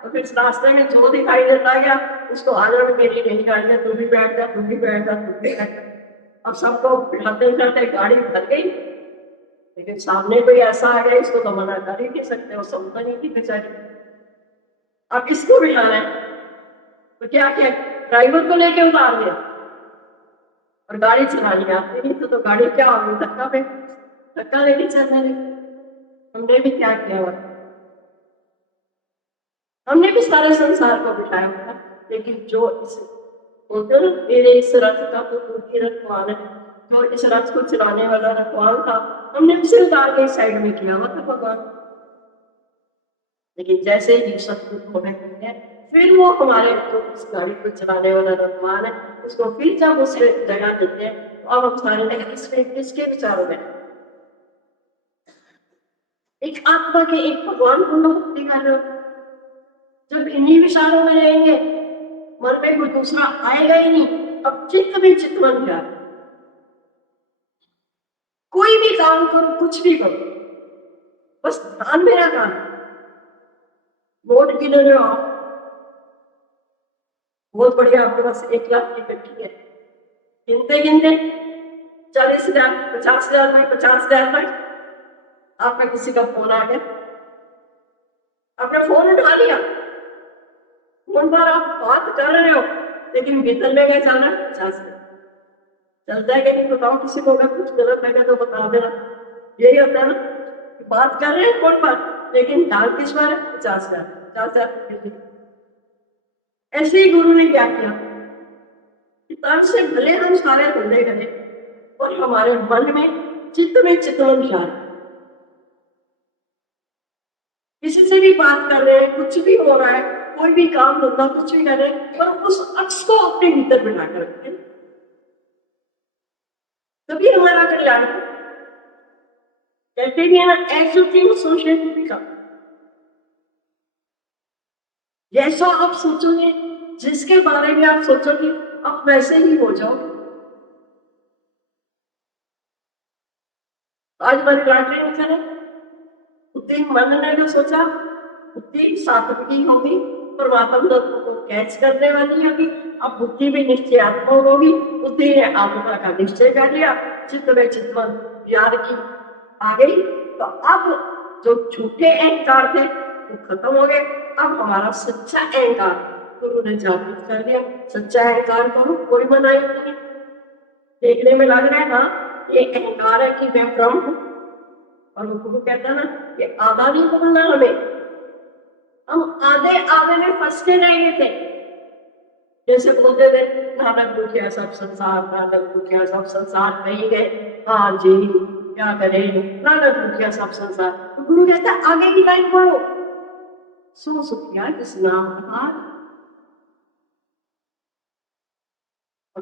और फिर रास्ते में जो दिखाई देता गया उसको आजा में मेरी नहीं गाड़ी है, तू भी बैठ जा, तू भी बैठ जा, तू भी बैठ जा। अब सबको बिठाते बिठाते गाड़ी भर गई, लेकिन सामने कोई ऐसा आ गया, इसको तो मना कर ही नहीं सकते, वो समझ नहीं थी बेचारी। अब किसको बिठाना है? तो क्या किया, ड्राइवर को लेके उतार दिया, और गाड़ी चलानी आती नहीं तो गाड़ी क्या होगी, धक्का लेके चलने लगी। हमने भी क्या किया हुआ, हमने भी सारे संसार को बिठाया था, लेकिन जो इस बोलते ना, मेरे इस रथ का तो दूसरी रखवान है, तो इस रथ को चलाने वाला रखवान था, हमने उसे उतार के साइड में किया हुआ था भगवान। लेकिन जैसे ही सतगुरु हमें कहते हैं, फिर वो हमारे जो इस गाड़ी को चलाने वाला रखवान है, उसको फिर जब उसे जगह देते हैं, तो अब हम सारे लगे इसमें किसके विचारों में, ایک آत्मा کے ایک بھگوان کو بھکتی کر رہے ہو. جب انہی وچاروں میں رہیں گے من میں کوئی دوسرا آئے گا ہی نہیں. اب چت میں چتون کیا, کوئی بھی کام کرو, کچھ بھی کرو, بس دھیان میرا کام. نوٹ گن رہے ہو آپ, بہت بڑھیا, آپ کے پاس 1 لاکھ کی کٹھی ہے, گنتے گنتے 40,000 50,000 تک 50,000 تک آپ کا کسی کا فون آ گیا, آپ نے فون اٹھا لیا, فون پر آپ بات کر رہے ہو, لیکن بھیتر میں کیا چل رہا ہے؟ 50,000 چلتا ہے کہ نہیں بتاؤ کسی کو, اگر کچھ غلط لگا تو بتا دینا. یہی ہوتا ہے نا, بات کر رہے ہیں فون پر لیکن ڈال کس بار 50,000 50,000. ایسے ہی گرو نے کیا کیا کہ تن سے بھلے ہم سارے دھندے کریں اور ہمارے من میں چتون خیال, کسی سے بھی بات کر رہے ہیں, کچھ بھی ہو رہا ہے, کوئی بھی کام دھندا کچھ بھی کر رہے ہیں, اور اس عکس کو اپنے بھیتر بنا کر رکھتے ہیں, تبھی ہمارا کلیان. کہتے بھی ہیں نا, as you think so shall you become. جیسا آپ سوچو گے, جس کے بارے میں آپ سوچو گے, آپ ویسے ہی ہو جاؤ گے. آج من لاٹری میں چلے, اتنی من نے جو سوچا اتنی ساتوکی ہوگی, پرماتما کو کیچ کرنے والی ہوگی. اب بدھی بھی نشچیاتمک ہوگی, بدھی نے آتما کا نشچے کر لیا, چت میں چتون یاد کی آ گئی. تو اب جو جھوٹے اہنکار تھے وہ ختم ہو گئے. اب ہمارا سچا اہنکار گرو نے جاگرت کر دیا. سچا اہنکار کرو, کوئی منائی نہیں. دیکھنے میں لگ رہا ہے ہاں یہ اہنکار ہے کہ میں برہم ہوں, اور وہ گرو کہتا ہے نا یہ آدھا نہیں بولنا ہمیں, ہم آدھے آدھے میں پھنس کے رہ گئے تھے. جیسے بولتے تھے نانک دکھیا سب سنسار, نانک دکھیا سب سنسار, نہیں گئے ہاں جی کیا کریں, نانک دکھیا سب سنسار. تو گرو کہتا ہے آگے کی لائن پڑھو, سو سکھیا جس نام ہار.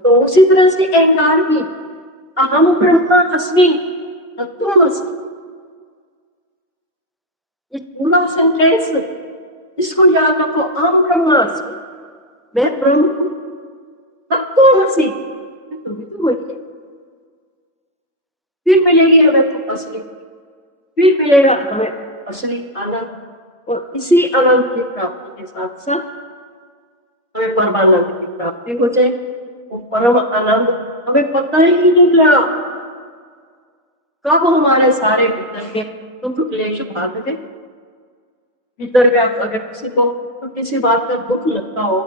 تو اسی طرح سے اہنکار بھی, اہم برہما اسمی تتوم اسمی, یہ پورا سینٹینس اس کو یاد رکھو. اہم برہما اسمی, میں برہم ہوں. تتوم اسی, تم بھی تو وہی ہے. پھر ملے گی ہمیں تو اصلی, پھر ملے گا ہمیں اصلی آنند, اور اسی آنند کی پراپتی کے ساتھ ساتھ ہمیں پرمانند کی پراپتی ہو جائے. وہ پرم آنند ہمیں پتہ ہی نہیں لگا کب ہمارے سارے بھیتر کے دکھ کلیش بھاگ گئے. بھیتر کا اگر کسی کو کسی بات کا دکھ لگتا ہو,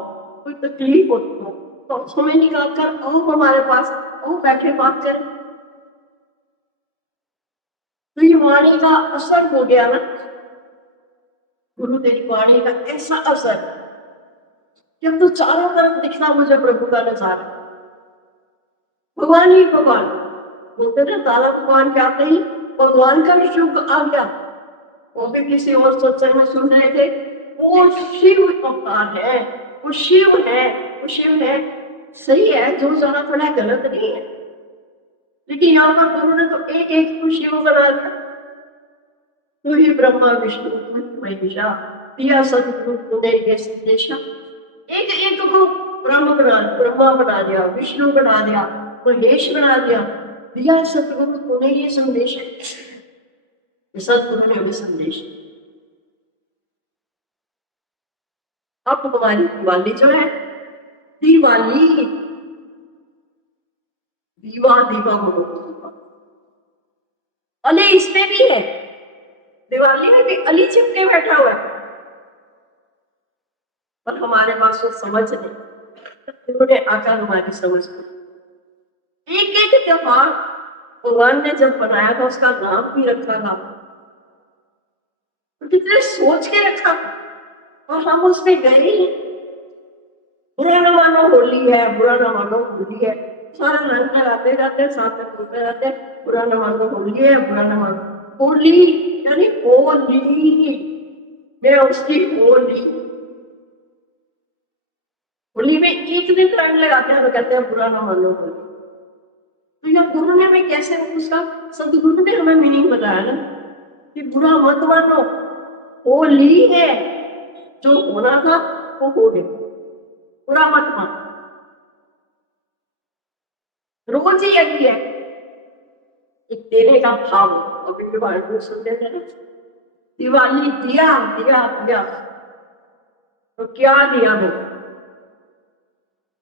کوئی تکلیف ہوتی ہو, تو سمے نکال کر آؤ ہمارے پاس, آؤ بیٹھے بات کریں. تو یہ وانی کا اثر ہو گیا نا, گرو تیری وانی کا ایسا اثر کہ اب تو چاروں طرف دکھنا مجھے پربھو کا نظارہ. بھگوان ہی بھگوان بولتے نا, تالا بھگوان کے آتے ہی بھگوان کا بھی شبھ آ گیا. وہ بھی کسی اور ستسنگ میں سن رہے تھے, وہ شیو اوتار ہے, وہ شیو ہے, وہ شیو ہے. صحیح ہے, جو سنا پڑا غلط نہیں ہے, لیکن یہاں پر گرو نے تو ایک ایک کو شیو بنا دیا. تو ہی برہما وشنو مہیشا, دیا ستگرو تمہیں یہ سندیشا. ایک ایک کو برہما بنا دیا, وشنو بنا دیا, مہیش بنا دیا. دیا ستگرو تمہیں یہ سندیش ہے, ستگرو نے ہمیں سندیش. اب ہماری دیوالی جو ہے, دیوالی دیوا دیوا بولو, علی اس میں بھی ہے, دیوالی میں بھی علی چپکے بیٹھا ہوا ہے, اور ہمارے پاس وہ سمجھ نہیں. انہوں نے آ کر ہماری سمجھ کو ایک ایک تہوار بھگوان نے جب بنایا تھا اس کا نام بھی رکھا تھا, تو کتنے سوچ کے رکھا, اور ہم اس میں گئے ہی. برا نہ مانو ہولی ہے, برا نہ مانو ہولی ہے, سارے رنگ لگاتے جاتے, ساتھ میں بولتے رہتے, برا نہ مانو ہولی ہے, برا نہ مانو ہولی, یعنی ہولی, میں اس کی ہولی. ہولی میں ایک دن رنگ لگاتے ہیں تو کہتے ہیں برا نہ مانو ہولی. تو یہ گرو نے ہمیں کیسے, اس کا سدگرو نے ہمیں میننگ بتایا نا, کہ برا مت مانو، وہ لی ہے، جو ہونا تھا وہ ہو گیا، برا مت مانو. روز ہی یہی ہے ایک دینے کا بھاؤ. ابھی دیوالی کو سنتے تھے نا، دیوالی دیا دیا دیا، تو کیا دیا وہ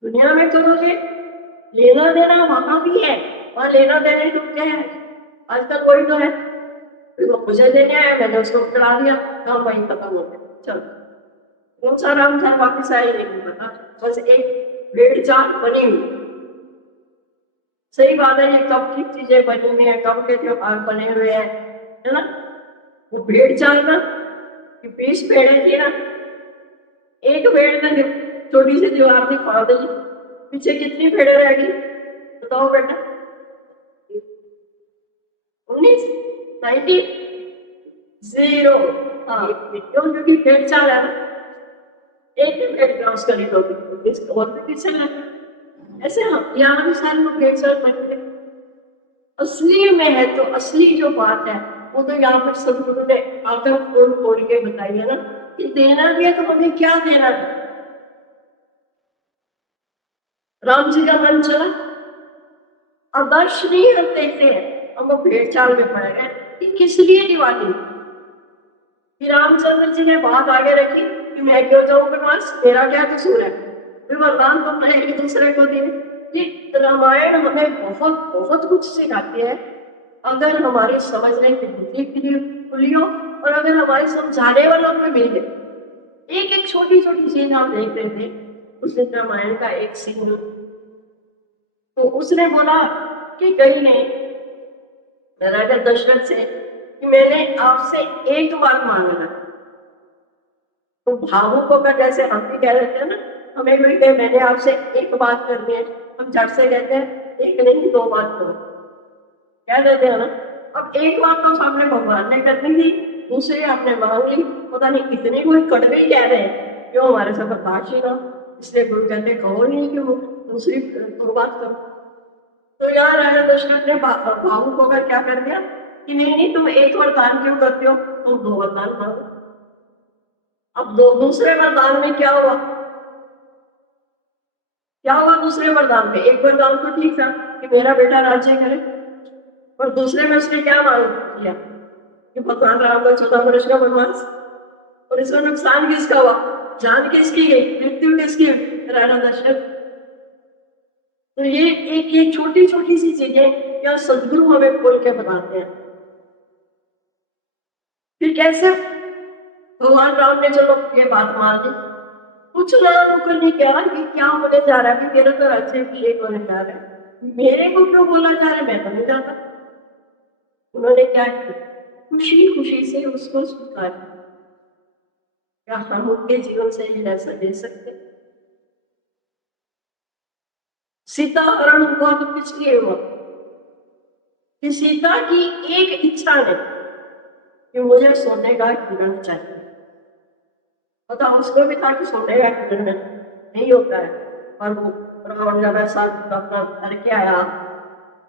دنیا میں کرو گے؟ لینا دینا وہاں بھی ہے، وہاں لینا دینا تو کیا ہے؟ آج کل وہی تو ہے، مجھے لینے آیا میں نے اس کو کرا دیا، کام وہیں ختم ہو گیا. چلو کون سا رام تھا واپس آئے نہیں پتا، بس ایک بھیڑ چال بنی ہوئی. صحیح بات ہے، یہ کب کی چیزیں بنی ہوئی ہیں، کب کے تیوہار بنے ہوئے ہیں، ہے نا. وہ بھیڑ چال نا، کہ 20 بھیڑیں تھی نا، ایک بھیڑ نے چھوٹی سی دیوار کی پھاڑ دی، پیچھے کتنی بھیڑیں رہ گئی بتاؤ بیٹا؟ 19 90 0. ہاں کیونکہ بھیڑ چال ہے نا، ایک بھی بھیڑ کراس کری ہوگی اور بھی پیچھے لگے. ایسے ہم یہاں بھی سارے لوگ بھیڑ چال بن گئے. اصلی میں ہے تو اصلی جو بات ہے وہ تو یہاں پر سدگرو نے آ کر کھول کھول کے بتائی ہے نا، کہ دینا بھی ہے تو ہمیں کیا دینا ہے. رام جی کا من چلا، آدرش نہیں ہم دیکھتے ہیں، ہم وہ بھیڑ چال میں پڑے گئے کہ کس لیے دیوالی. کہ رام چندر جی نے بات آگے رکھی کہ میں کیوں جاؤں بنواس، میرا کیا قصور ہے، پھر وردان تم نے ایک دوسرے کو دیے. یہ رامائن ہمیں بہت بہت کچھ سکھاتی ہے اگر ہماری سمجھنے کی بُدھی کھلی ہو اور اگر ہمارے سمجھانے والوں کو مل گئے. ایک ایک چھوٹی چھوٹی چیز آپ دیکھتے تھے اس دن رامائن کا ایک سین، تو اس نے بولا کہ کہیں نہیں راجا دشرتھ سے کہ میں نے آپ سے ایک بات مانگنا. تو بھاوک ہو کر جیسے ہم بھی کہہ رہے تھے نا، ہمیں کوئی کہ میں نے آپ سے ایک بات کرنی ہے، ہم جھٹ سے کہتے ہیں ایک نہیں 2 بات کرو، کہہ دیتے ہیں نا. اب ایک بات تو سامنے بھگوان نے کرنی تھی، دوسری آپ نے مانگ لی، پتا نہیں اتنی کوئی کڑوی کہہ رہے ہیں کیوں ہمارے ساتھ برداشت ہی نہ. اس لیے گرو کہتے کہو نہیں کہ وہ دوسری 2 بات کرو. تو یہاں راجا دشرتھ نے بھاوک ہو کر کیا کر دیا کہ نہیں تم ایک وردان کیوں کرتے ہو، تم 2 وردان مانگو. اب دوسرے وردان میں کیا ہوا؟ کیا ہوا دوسرے وردان میں؟ ایک وردان تو ٹھیک تھا کہ میرا بیٹا راجیہ کرے، اور دوسرے میں اس نے کیا مانگ کیا کہ بھگوان رام کا 14 برس کا بنواس. اور اس میں نقصان کس کا ہوا؟ جان کس کی گئی، مرتیو کس کی ہوئی؟ راجا دشرتھ. تو یہ ایک چھوٹی چھوٹی سی چیزیں کیا سدگرو ہمیں کھول کے بتاتے ہیں. پھر کیسے بھگوان رام نے چلو یہ بات مان لی، کچھ نہ نہیں کہا کہ کیا ہونے جا رہا ہے، کہ میرا تو راجیہ ابھیشیک ہونے جا رہا ہے، میرے کو کیوں بولا جا رہا ہے، میں تو نہیں جاتا. انہوں نے کیا کیا؟ خوشی خوشی سے اس کو سکھا دیا. کیا ہم ان کے جیون سے یہ ایسا دے سکتے؟ سیتا ہرن ہوا تو کس لیے ہوا؟ کہ سیتا کی ایک اچھا نے کہ مجھے سونے کا ہرن چاہیے. پتا اس کو بھی تھا کہ سونے کا ہرن نہیں ہوتا ہے، اور وہ راون جب ایسا اپنا کر کے آیا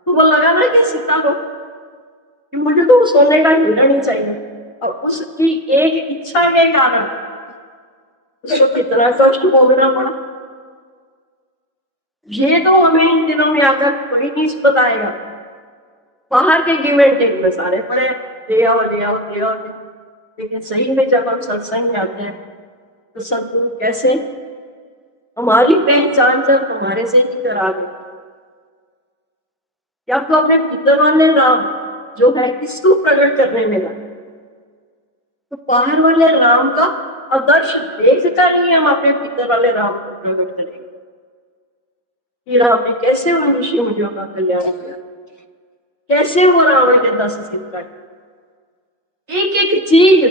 تو وہ لگا نا کہ سیتا کو کہ مجھے تو سونے کا ہرن ہی چاہیے. اور اس کی ایک اچھا کے کارن اس کو کتنا کشٹ بھوگنا پڑا. یہ تو ہمیں ان دنوں میں آ کر کوئی نہیں بتائے گا. باہر کے گیو اینڈ ٹیک میں سارے پڑے لے آؤ لے آؤ لے آؤ، لیکن صحیح میں جب ہم ستسنگ میں آتے ہیں تو سدگرو کیسے ہماری پہچان جب ہمارے سے ہی کرا گئے کہ آپ کو اپنے پیتر والے رام جو ہے اس کو پرگٹ کرنے میں لگا. تو باہر والے رام کا آدرش دیکھ کر ہی ہم اپنے پیتر والے رام کو پرگٹ کریں گے کہ رام نے کیسے ان رشی منیوں کا کلیان کیا، کیسے وہ راون کے 10 سر کاٹے. ایک ایک چیز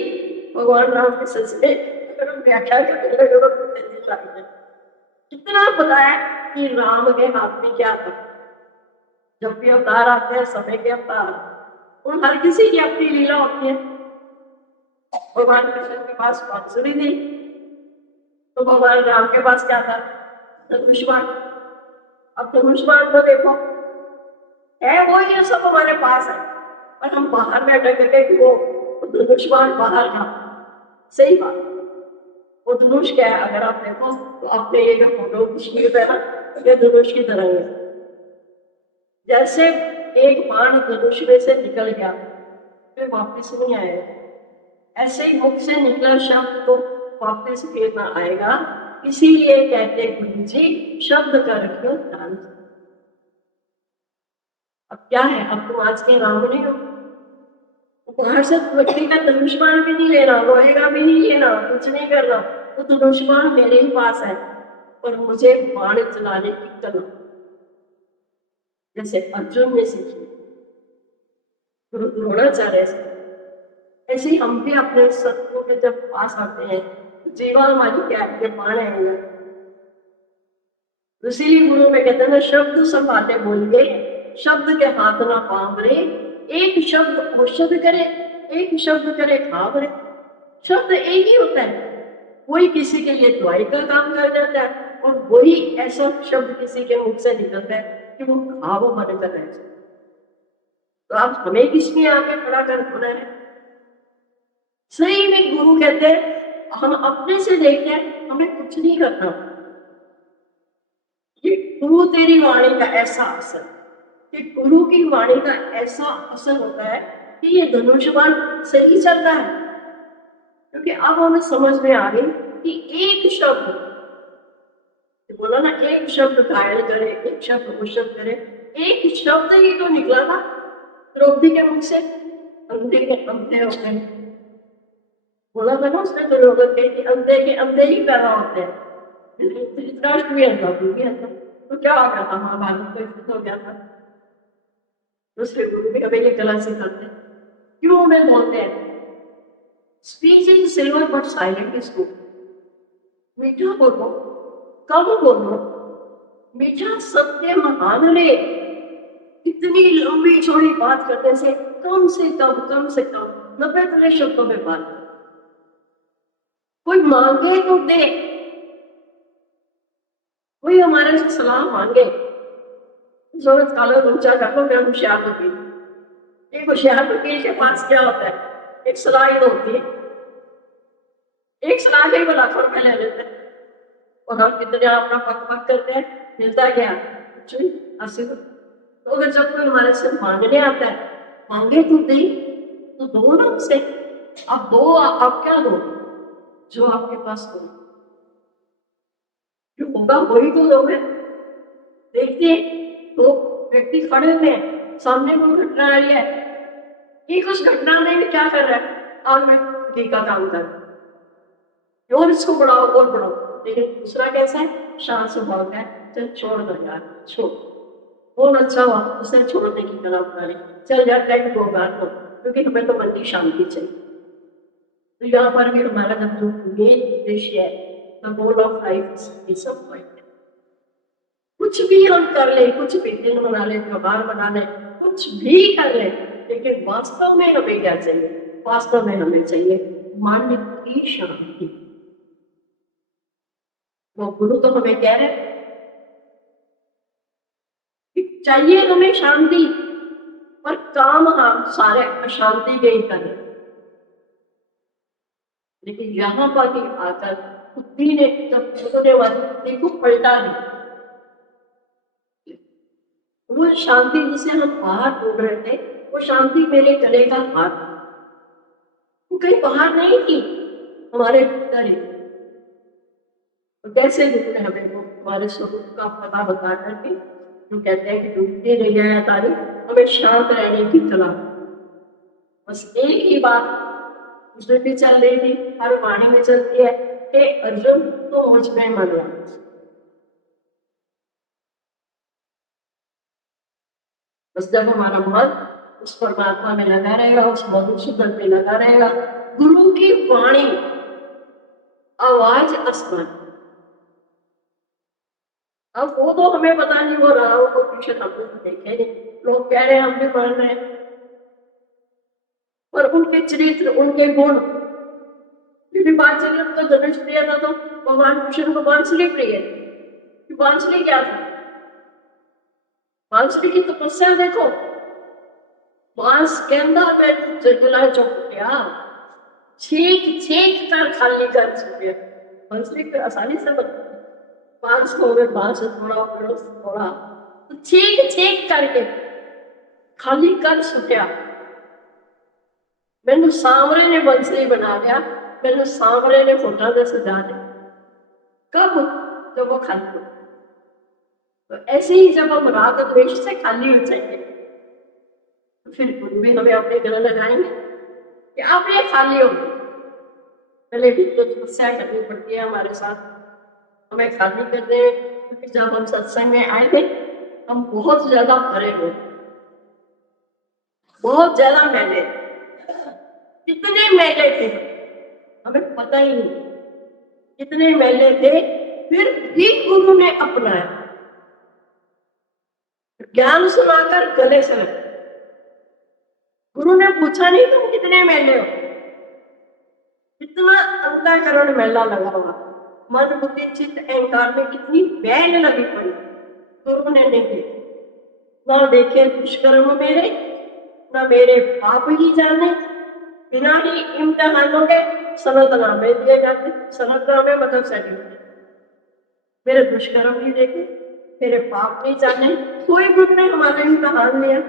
بھگوان رام کے سلسلے اگر ہم ویاخیا کرتے کتنا بتایا کہ رام کے ہاتھ میں کیا تھا. جب بھی اوتار آتے ہیں سمے کے اوتار، ان ہر کسی کی اپنی لیلا ہوتی ہے. بھگوان کرشن کے پاس بانسری تھی تو بھگوان رام کے پاس کیا تھا؟ دھنوش بان. اب دھنوش بان کو دیکھو ہے وہ یہ سب ہمارے پاس ہے، اور ہم باہر میں اٹک کے وہ वो धनुष्मान बाहर था। सही बात, वो धनुष क्या है अगर आप देखो तो आपने ये जो फोटो तस्वीर है ना, ये धनुष की तरह है। जैसे एक बाण धनुष में से निकल गया फिर वापस नहीं आएगा, ऐसे ही मुख से निकला शब्द तो वापस फिर ना आएगा। इसीलिए कहते गुरु जी शब्द का रखियो ध्यान। अब क्या है, अब तुम आज के राम नहीं हो, वहां से व्यक्ति का धनुष्मान भी नहीं लेना, रोएगा भी नहीं लेना, कुछ नहीं करना। वो धनुष्मान मेरे ही पास है और मुझे बाण चलाने की कला जैसे अर्जुन ने सीखी, गुरु द्रोणाचार्य से, ऐसे ही हम भी अपने शत्रु के जब पास आते हैं जीवन वाली क्या है बाण है। इसीलिए गुरु में कहते हैं ना, शब्द संभाले बोलिए, शब्द के हाथ ना पाम रे, एक शब्द औषध करे, एक शब्द करे घाव रे। शब्द एक ही होता है, कोई किसी के लिए दवाई का काम कर जाता है और वही ऐसा शब्द किसी के मुख से निकलता है कि वो घाव बनकर रह जाए। तो आप हमें किसमें आगे खड़ा कर होना है। सही में गुरु कहते हैं हम अपने से देखते हैं, हमें कुछ नहीं करना। ये गुरु तेरी वाणी का ऐसा असर, कि गुरु की वाणी का ऐसा असर होता है कि ये धनुष्मान सही चलता है। क्योंकि अब हमें समझ में आ गई कि एक शब्द, बोला ना एक शब्द घायल करे, एक शब्द उषद करे, एक शब्द ही तो निकला था द्रौपदी के मुख से, अंधे के अंधे हो गए। बोला था ना उसने दुर्योधन के अंधे के अंधे ही पैदा होते हैं। धृतराष्ट्र भी अंधा भी अंधा, तो क्या हो गया था, महाभारत को युद्ध हो गया था। दूसरे गुरु भी हमें ये कला सिखाते हैं। क्यों हमें बोलते हैं speech is silver but silent is good. मीठा बोलो, कम बोलो, मीठा सत्य महान रे। इतनी लंबी चौड़ी बात करने से कम 90 शब्दों में बात। कोई मांगे तो दे, कोई हमारे से सलाह मांगे, जरूरत काला ऊंचा कर लो, मैं होशियार वकील। एक होशियार वकील के पास क्या होता है, एक सलाह ही होती है, एक सलाह के वो लाखों रुपए ले लेते हैं और हम कितने अपना पक पक करते हैं, मिलता क्या कुछ नहीं, 80। तो अगर जब कोई हमारे से मांगने आता है, मांगे तो दे, तो दो ना उसे। आप दो, आप क्या दो, जो आपके पास हो, जो होगा वही तो लोग है। देखिए तो व्यक्ति खड़े हुए हैं, सामने कोई घटना आ रही है, एक उस घटना में क्या कर रहा है, आग में घी का काम कर रहा है और इसको बढ़ाओ और बढ़ाओ। लेकिन दूसरा कैसा है, शांत स्वभाव का है, चल छोड़ दो यार, छोड़, बहुत अच्छा हुआ उसे छोड़ने की कला बता रही, चल यार टाइम को बात हो, क्योंकि हमें तो मन की शांति चाहिए। तो यहाँ पर भी हमारा जब जो मेन उद्देश्य है, the goal of life is सब पॉइंट। कुछ भी हम कर ले, कुछ भी दिन बना ले, त्योहार बना ले, कुछ भी कर ले, लेकिन वास्तव में हमें क्या चाहिए, वास्तव में हमें चाहिए मन की शांति। वो गुरु तो हमें कह रहे कि चाहिए हमें शांति, पर काम हम सारे अशांति के ही करें। लेकिन यहाँ पर भी आकर बुद्धि ने जब उन्होंने बुद्धि को पलटा दिया, वो शांति जिसे हम बाहर ढूंढ रहे थे, वो शांति मेरे गले का हाथ, वो कहीं बाहर नहीं थी, हमारे भीतर ही। तो कैसे गुरु ने हमें वो हमारे स्वरूप का पता बता करके जो कहते हैं कि डूबते नहीं आया तारी, हमें शांत रहने की कला। बस एक ही बात उसमें भी चल रही थी, हर वाणी में चलती है कि अर्जुन तो मुझ में मन ला। बस जब हमारा मन उस परमात्मा में लगा रहेगा, उस मधुसूदन में लगा रहेगा, गुरु की वाणी आवाज आसमान। अब वो तो हमें पता नहीं हो रहा, वो तो पीछे हम लोग देखे नहीं, लोग कह रहे हैं हम भी पढ़ रहे हैं, पर उनके चरित्र, उनके गुण, क्योंकि बांसुरी तो धनुष प्रिय था, तो भगवान कृष्ण को बांसुरी प्रिय है। बांसुरी क्या था, बांसुरी की तपस्या देखो, बांस गेंदा में जलाए चौक छुटिया, छींक कर खाली कर छुटिया। बंसरी को आसानी से 500 हो गए, 500 थोड़ा तो छींक करके खाली कर छुटिया। मैनू सांवरे ने बंसरी बना दिया, मैनू सांवरे ने फोटा से सजा दिया। कब? जब वो खाली हो। तो ऐसे ही जब हम राग द्वेष से खाली हो जाएंगे तो फिर गुरु भी हमें अपने गले लगाएंगे कि आप ये खाली हो। पहले भी तो तपस्या करनी पड़ती है हमारे साथ, हमें खाली कर दे। क्योंकि जब हम सत्संग में आए थे हम बहुत ज्यादा भरे हुए, बहुत ज्यादा मैले, कितने मैले थे हमें पता ही नहीं, कितने मैले थे। फिर भी गुरु ने अपनाया, ज्ञान सुनाकर गले से लगा। गुरु ने पूछा नहीं तुम कितने मैले हो, कितना अंतःकरण मैला लगा हुआ, मन बुद्धि चित्त अहंकार में कितनी मैल लगी पड़ी। गुरु ने नहीं देखी, ना देखे दुष्कर्म मेरे, ना मेरे पाप ही जाने। बिना ही इम्तिहानों के सनदनामे दिए जाते। सनदनामे मतलब सर्टिफिकेट। मेरे दुष्कर्म नहीं देखे, मेरे पाप नहीं जाने, कोई गुरु ने हमारे इम्तिहान लिया।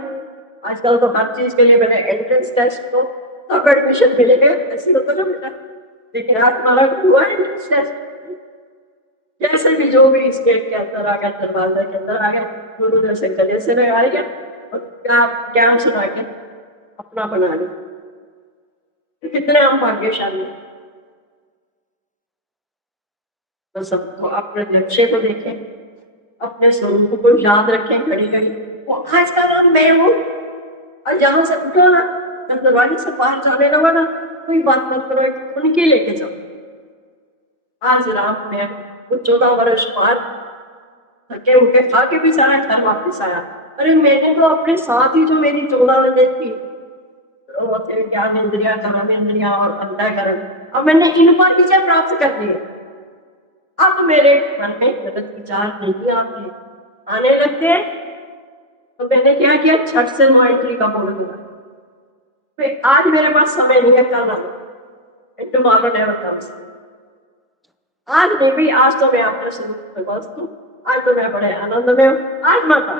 आजकल तो हर चीज के लिए मैंने एंट्रेंस टेस्ट को तब एडमिशन मिलेगा, ऐसे होता ना बेटा। लेकिन आज हमारा हुआ एंट्रेंस टेस्ट, जैसे भी जो भी इस गेट के अंदर आ गया, दरवाजे के अंदर आ गया, गुरु ने से गले से लगाया गया और क्या ज्ञान सुना के अपना बना लिया। कितने हम भाग्यशाली। तो सबको अपने लक्ष्य को देखें, अपने स्वरूप को याद रखें घड़ी घड़ी। वो आज का नाम मैं हूँ, और जहां से उठो ना, जब दरवाजे से बाहर जाने लगा ना, कोई बात मत करो, उनके लेके जाओ। आज राम में वो 14 वर्ष बाद थके उठे खा के भी सारा घर वापिस आया। अरे मैंने तो अपने साथ ही जो मेरी 14 वजह थी, ज्ञान इंद्रिया, कर्म इंद्रिया और अंतःकरण, अब मैंने इन पर विजय प्राप्त कर ली। अब मेरे मन में गलत विचार नहीं आने लगते। तो मैंने क्या किया, छठ से नो एंट्री का बोर्ड लगा। आज मेरे पास समय नहीं है, कल आना, टुमारो नेवर कम्स। आज नहीं भी, आज तो मैं अपने स्वरूप में मस्त हूँ, आज तो मैं बड़े आनंद में हूँ। आज माता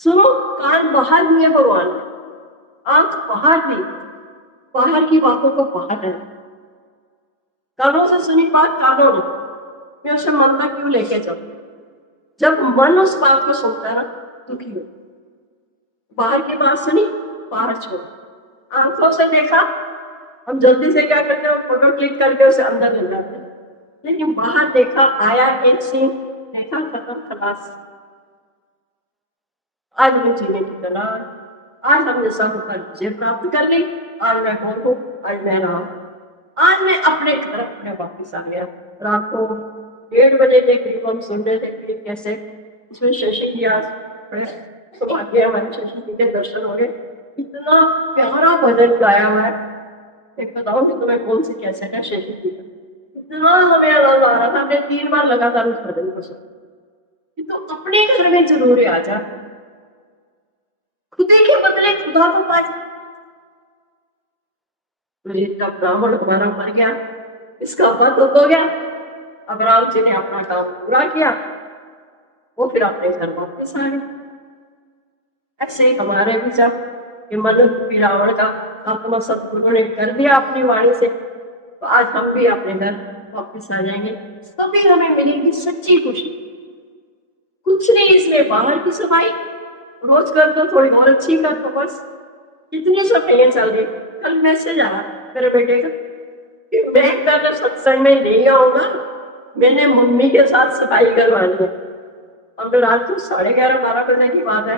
सुनो, कान बाहर हुए भगवान ने, आंख बाहर दी, बाहर की बातों को बाहर है। कानों से सुनी बात कानों ने, मैं उसे मन तक क्यों लेके जाऊं। जब मन उस बात को सुनता है ना, दुखी हो। बाहर की बात सुनी, बाहर छोड़। आंखों से देखा, हम जल्दी से क्या करते हैं, फोटो क्लिक करके उसे अंदर ले जाते हैं। लेकिन बाहर देखा, आया एक सीन, देखा, खत्म, खलास। आज मैं जीने की तरह, आज हमने सब ऊपर विजय प्राप्त कर ली। आज मैं कौन हूँ, आज मैं राम। आज मैं अपने घर अपने वापिस आ गया। रात को 1:30 बजे के करीब हम सुन रहे थे कैसे इसमें शशि की आज सौभाग्य हमारे शशि जी के दर्शन हो गए। इतना प्यारा भजन गाया हुआ है, एक बताऊं कि तुम्हें कौन सी कैसे है शशि जी का। इतना हमें आनंद आ रहा था, हमने 3 बार लगातार उस भजन को सुना। तो अपने घर में जरूर आ जा, खुदे के बदले खुदा को पा जा। का ब्राह्मण हमारा मर गया, इसका वध हो गया। अब राम जी ने अपना काम पूरा किया, वो फिर अपने घर वापस आ गए। ऐसे ही हमारे भी जब मन रावण का आत्मा सतगुरु ने कर दिया अपनी वाणी से, तो आज हम भी अपने घर वापस आ जाएंगे। तभी हमें मिलेगी सच्ची खुशी। कुछ नहीं इसमें बाहर की सफाई रोज कर दो, थोड़ी और अच्छी कर दो, बस इतनी सफाइयां चल रही। कल मैसेज आया मेरे बेटे का कि मैं कल सत्संग में नहीं आऊंगा, मैंने मम्मी के साथ सफाई करवानी है। हमने रात को 11:30-12 बजे की बात है,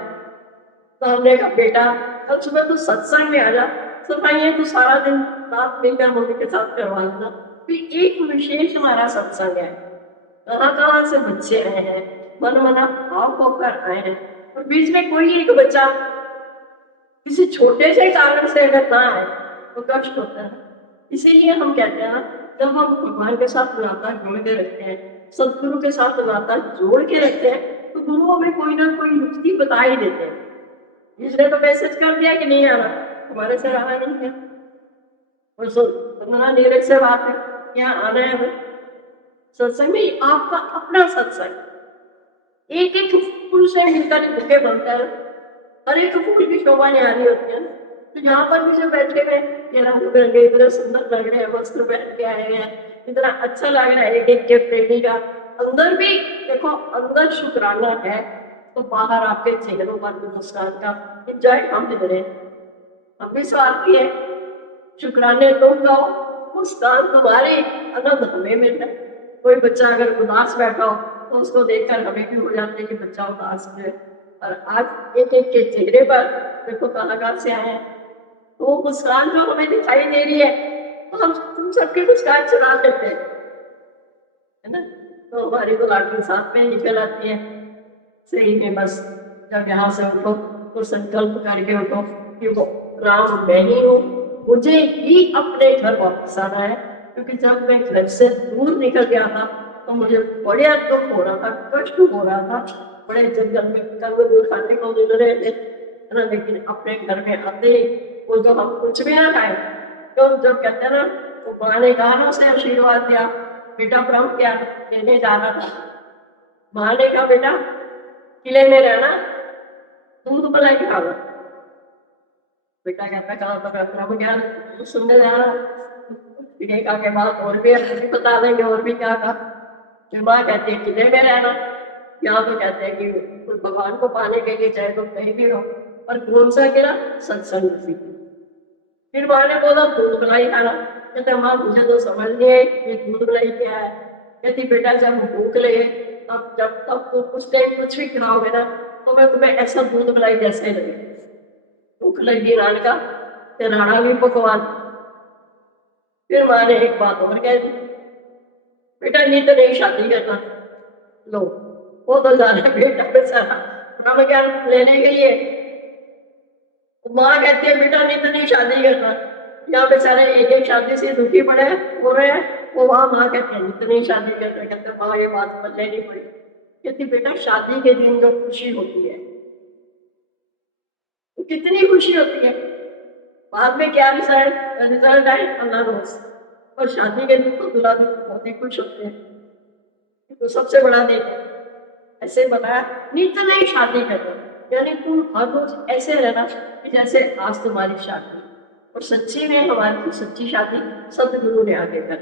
तो हमने कहा बेटा कल सुबह तो सत्संग में आ जा, सफाइयां तो सारा दिन रात मिलकर मम्मी के साथ करवा लेना। फिर एक विशेष हमारा सत्संग है, कहाँ से बच्चे आए हैं, मन मना भाव होकर आए हैं, और बीच में कोई एक बच्चा किसी छोटे से कारण से अगर ना आए तो कष्ट होता है। इसीलिए हम कहते हैं ना, जब हम भगवान के साथ नाता जोड़ के रखते हैं, सदगुरु के साथ नाता जोड़ के रखते हैं, तो गुरु हमें कोई ना कोई नुस्खी बता ही देते हैं। इसने तो मैसेज कर दिया कि नहीं आ रहा, हमारे से रहा नहीं है। और सुनना नीरज से बात है, यहाँ आना है हमें सत्संग में, आपका अपना सत्संग, एक एक फूल से मिलकर बुके बनता है, हर एक फूल की शोभा निहारी होती है। तो यहाँ पर भी जो बैठे हुए ये रंग बिरंगे इतने सुंदर लग रहे हैं, वस्त्र पहन के आए हैं, इतना अच्छा लग रहा है एक एक के प्रेमी का। अंदर भी देखो, अंदर शुक्राना है तो बाहर आपके चेहरों पर भी मुस्कान का एंजॉय हम ले रहे हैं। हम भी स्वार्थी है, शुक्राने तुम गाओ, मुस्कान तुम्हारी, आनंद हमें मिल रहा है। कोई बच्चा अगर उदास बैठा हो तो उसको देखकर हमें भी हो जाते हैं कि बच्चा उदास है। और आज एक एक के चेहरे पर देखो कहाँ से आए हैं, तो वो मुस्कान जो हमें दिखाई दे रही है तो हम तुम सबकी मुस्कान चुरा लेते हैं, है ना। तो हमारी तो लाठी साथ में निकल आती है। सही में बस जब यहाँ से उठो तो संकल्प करके उठो कि वो राम मैं ही हूँ, मुझे ही अपने घर वापस आना है। क्योंकि जब मैं घर से दूर निकल गया था तो मुझे बड़े दुख हो रहा था, कष्ट हो रहा था, बड़े जंगल में कंगन खाने को मिल रहे थे, है ना। लेकिन अपने घर में आते ही वो जो हम कुछ भी ना खाए, तो जब कहते हैं ना, तो माँ ने कहा उसे आशीर्वाद दिया, बेटा ब्रह्म क्या लेने जाना था। माँ ने कहा बेटा किले में रहना, दूध मलाई खाना। बेटा कहता कहा तो ब्रह्म ज्ञान सुनने जाना। कहा के बाद और भी बता देंगे और भी क्या कहा। फिर माँ कहती है किले में रहना, यहाँ तो कहते हैं कि भगवान को पाने के लिए चाहे तो कहीं भी हो, और कौन सा गिरा सत्संग सीख। फिर माँ ने बोला दूध मलाई खाना। कहते माँ मुझे तो समझ नहीं है ये दूध मलाई क्या है। कहती बेटा जब भूख लगे तब तब तो कुछ भी खिलाओगे ना तो मैं तुम्हें ऐसा दूध मलाई जैसे लगे। भूख लगी रान का ते राणा भी पकवान। फिर माँ ने एक बात और कह दी, बेटा नित नहीं शादी करना। लो वो तो जाना बेटा बेचारा ब्रह्म ज्ञान लेने के लिए। माँ कहती है बेटा नित नहीं शादी करना। यहाँ बेचारे एक एक शादी से दुखी पड़े हो रहे हैं, वो वहां माँ कहती है नित नहीं शादी करना। कहते माँ ये बात समझ लेनी पड़ी। कहती बेटा शादी के दिन जो खुशी होती है तो कितनी खुशी होती है, बाद में क्या रिजल्ट आए अल्लाह रोज, और शादी के दिन तो दूल्हा दुल्हन बहुत ही खुश होते हैं। तो सबसे बड़ा दिन ऐसे बनाया नित नहीं शादी करना, यानी तुम हर रोज ऐसे रहना कि जैसे आज तुम्हारी शादी। और सच्ची में हमारी सच्ची शादी सतगुरु ने आके कर,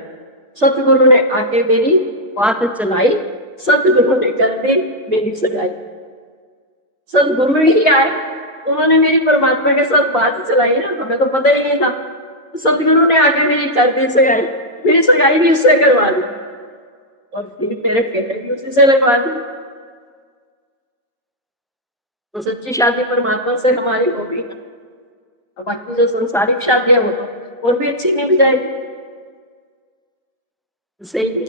सतगुरु ने आके मेरी बात चलाई, सतगुरु ने करके मेरी सगाई। सतगुरु ही आए, उन्होंने मेरी परमात्मा के साथ बात चलाई ना, हमें तो पता ही नहीं था। तो सतगुरु ने आके मेरी कर दी सगाई, मेरी सगाई भी उससे करवा दी, और फिर मेरे फेरे भी उसी से लगवा दी। तो सच्ची शादी परमात्मा से हमारी हो गई। अब बाकी जो संसारिक शादी है वो तो और भी अच्छी मिल जाएगी। सही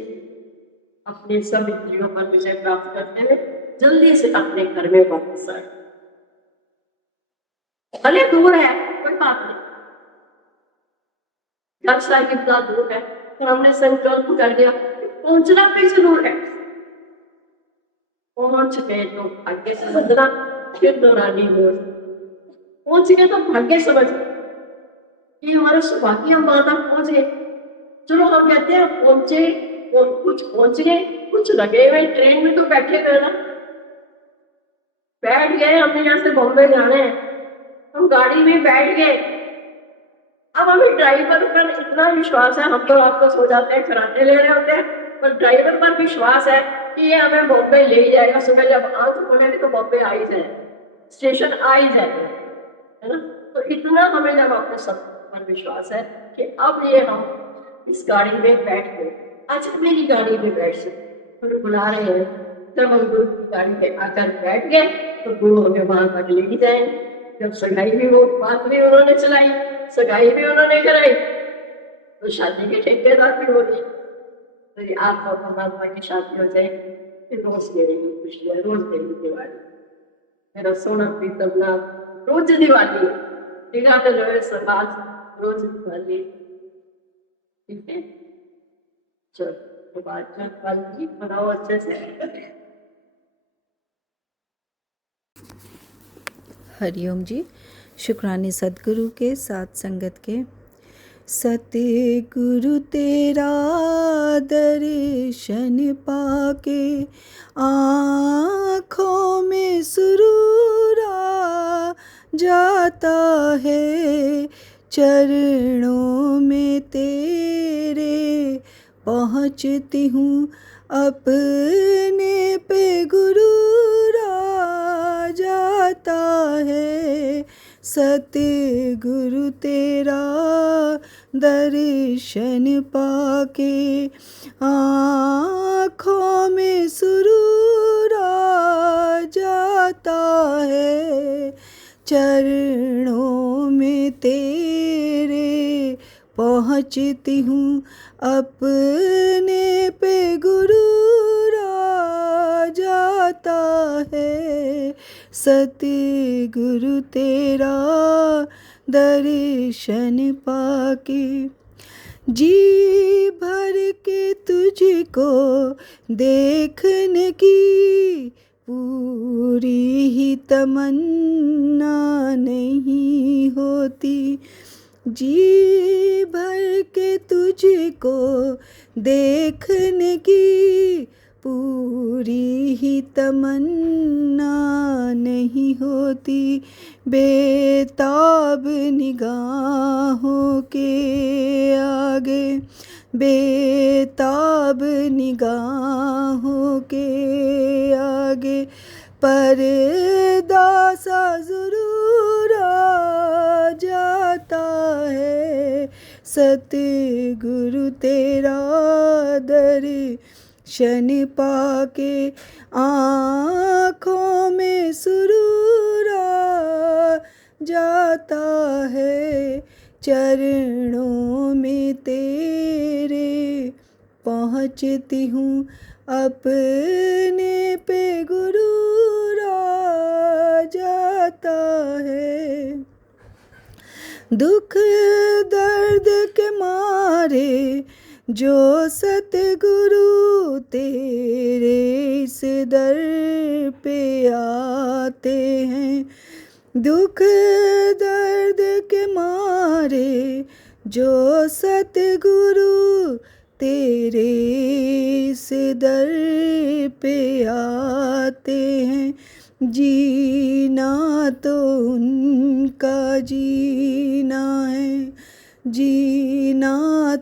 अपने सब इंद्रियों पर विजय प्राप्त करते हुए जल्दी से अपने घर में वापस आए। भले दूर है कोई बात नहीं, घर साहिब इतना दूर है तो हमने संकल्प कर दिया पहुंचना भी जरूर है। पहुंच गए तो भाग्य समझना, फिर दोहरानी बोल। पहुंच गए तो भाग्य समझ कि हमारा सौभाग्य हम वहां तक पहुंच गए। चलो हम कहते हैं पहुंचे, कुछ पहुंच गए, कुछ लगे हुए ट्रेन में तो बैठे गए ना, बैठ गए। हमने यहाँ से बॉम्बे जाना है, हम गाड़ी में बैठ गए। अब हमें ड्राइवर पर इतना विश्वास है, हम तो रात को सो जाते हैं, कराटे ले रहे होते हैं, पर ड्राइवर पर विश्वास है कि ये हमें बॉम्बे ले ही जाएगा। सुबह जब आंख खोलेंगे तो बॉम्बे आ ही जाए, स्टेशन आ ही जाएगा, है ना। तो इतना हमें जब अपने सब पर विश्वास है कि अब ये हम इस गाड़ी में बैठ गए, आज मेरी गाड़ी में बैठ सकते, तो बुला रहे हैं। जब हम गुरु की गाड़ी में आकर बैठ गए तो गुरु हमें वहां तक ले ही जाएंगे। जब सगाई भी वो बात भी उन्होंने चलाई, सगाई भी उन्होंने कराई, तो शादी के ठेकेदार भी हो गई। तो आप और परमात्मा की शादी हो जाए, फिर रोज मेरी खुशी है, रोज मेरी दिवाली, मेरा सोना प्रीतम नाथ रोज दिवाली, दिखाते रहे समाज रोज दिवाली। ठीक है, चलो तो बात बनाओ अच्छे से। हरिओम जी। शुक्राने सतगुरु के साथ संगत के। सतगुरु तेरा दर्शन पाके आँखों में सुरूर आ जाता है, चरणों में तेरे पहुँचती हूँ, अपने पे गुरूर आ जाता है। सतगुरु तेरा दर्शन पाके आँखों में सुरूर आ जाता है, चरणों में तेरे पहुँचती हूँ, अपने पे गुरूर आ जाता है। सतगुरु तेरा दर्शन पाके जी भर के तुझको देखने की पूरी ही तमन्ना नहीं होती, जी भर के तुझको देखने की पूरी ही तमन्ना नहीं होती, बेताब निगाहों के आगे, बेताब निगाहों के आगे पर्दा सा ज़रूर आ जाता है। सतगुरु तेरा दर्शन पाके आँखों में सुरूर आ जाता है, चरणों में तेरे पहुँचती हूँ, अपने पे गुरूर आ जाता है। दुख दर्द के मारे जो सतगुरु तेरे इस दर पे आते हैं, दुख दर्द के मारे जो सतगुरु तेरे इस दर पे आते हैं, जीना तो उनका जीना है, जीना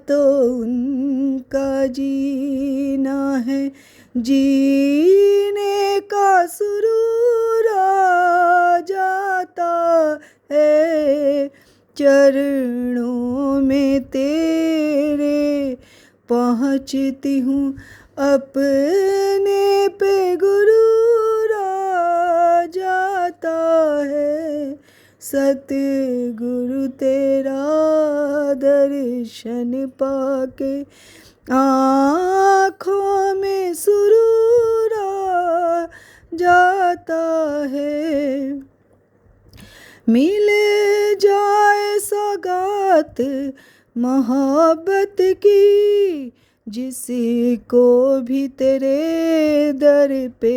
तो उनका जीना है, जीने का सुरूर आ जाता है, चरणों में तेरे पहुँचती हूँ, अपने पे गुरूर आ जाता है। सतगुरु तेरा दर्शन पाके आँखों में सुरूर आ जाता है। मिल जाए सौगात मोहब्बत की जिसको भी तेरे दर पे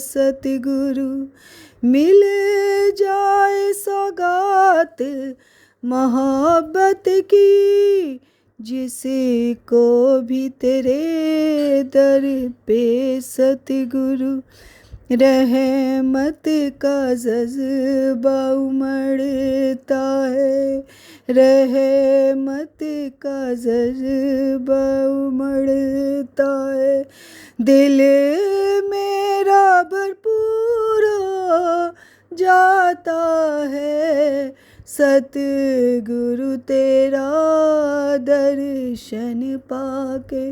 सतगुरु, मिल जाए सौगात मोहब्बत की जिसको भी तेरे दर पे सतगुरु, रहमत का जज्बा उमड़ता है, रहमत का जज्बा उमड़ता है, दिल मेरा भरपूर हो जाता है। सतगुरु तेरा दर्शन पाके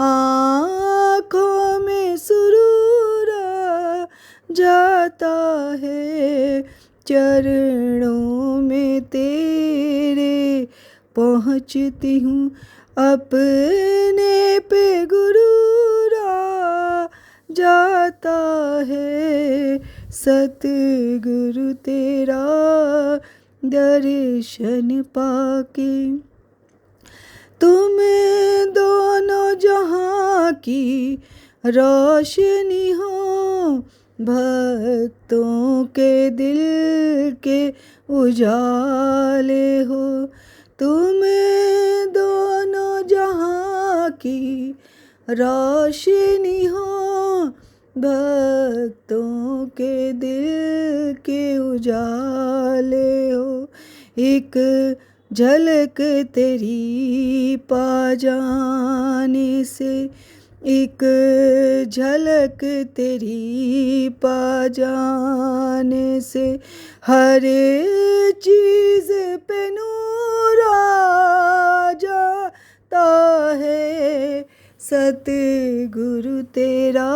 आँखों में सुरूर आ जाता है, चरणों में तेरे पहुँचती हूँ, अपने पे गुरूर आ जाता है। सतगुरु तेरा दर्शन पाके तुम दोनों जहाँ की रोशनी हो, भक्तों के दिल के उजाले हो। तुम दोनों जहाँ की रोशनी हो, भक्तों के दिल के उजाले हो। एक झलक तेरी पा जाने से, एक झलक तेरी पा जाने से, हर चीज़ पे नूर आ जाता है। सतगुरु तेरा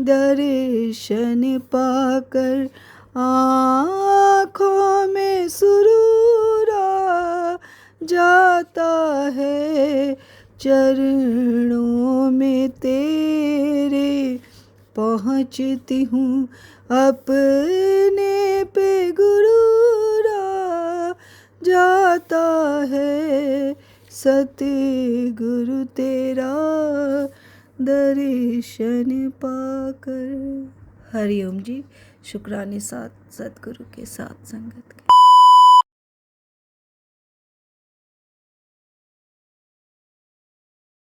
दर्शन पाकर आँखों में सुरूर आ जाता है। चरणों में तेरे पहुँचती हूँ, अपने पे गुरूर आ जाता है। सतगुरु तेरा दर्शन पाकर। हरिओम जी। शुक्राने साथ सतगुरु के साथ संगत के।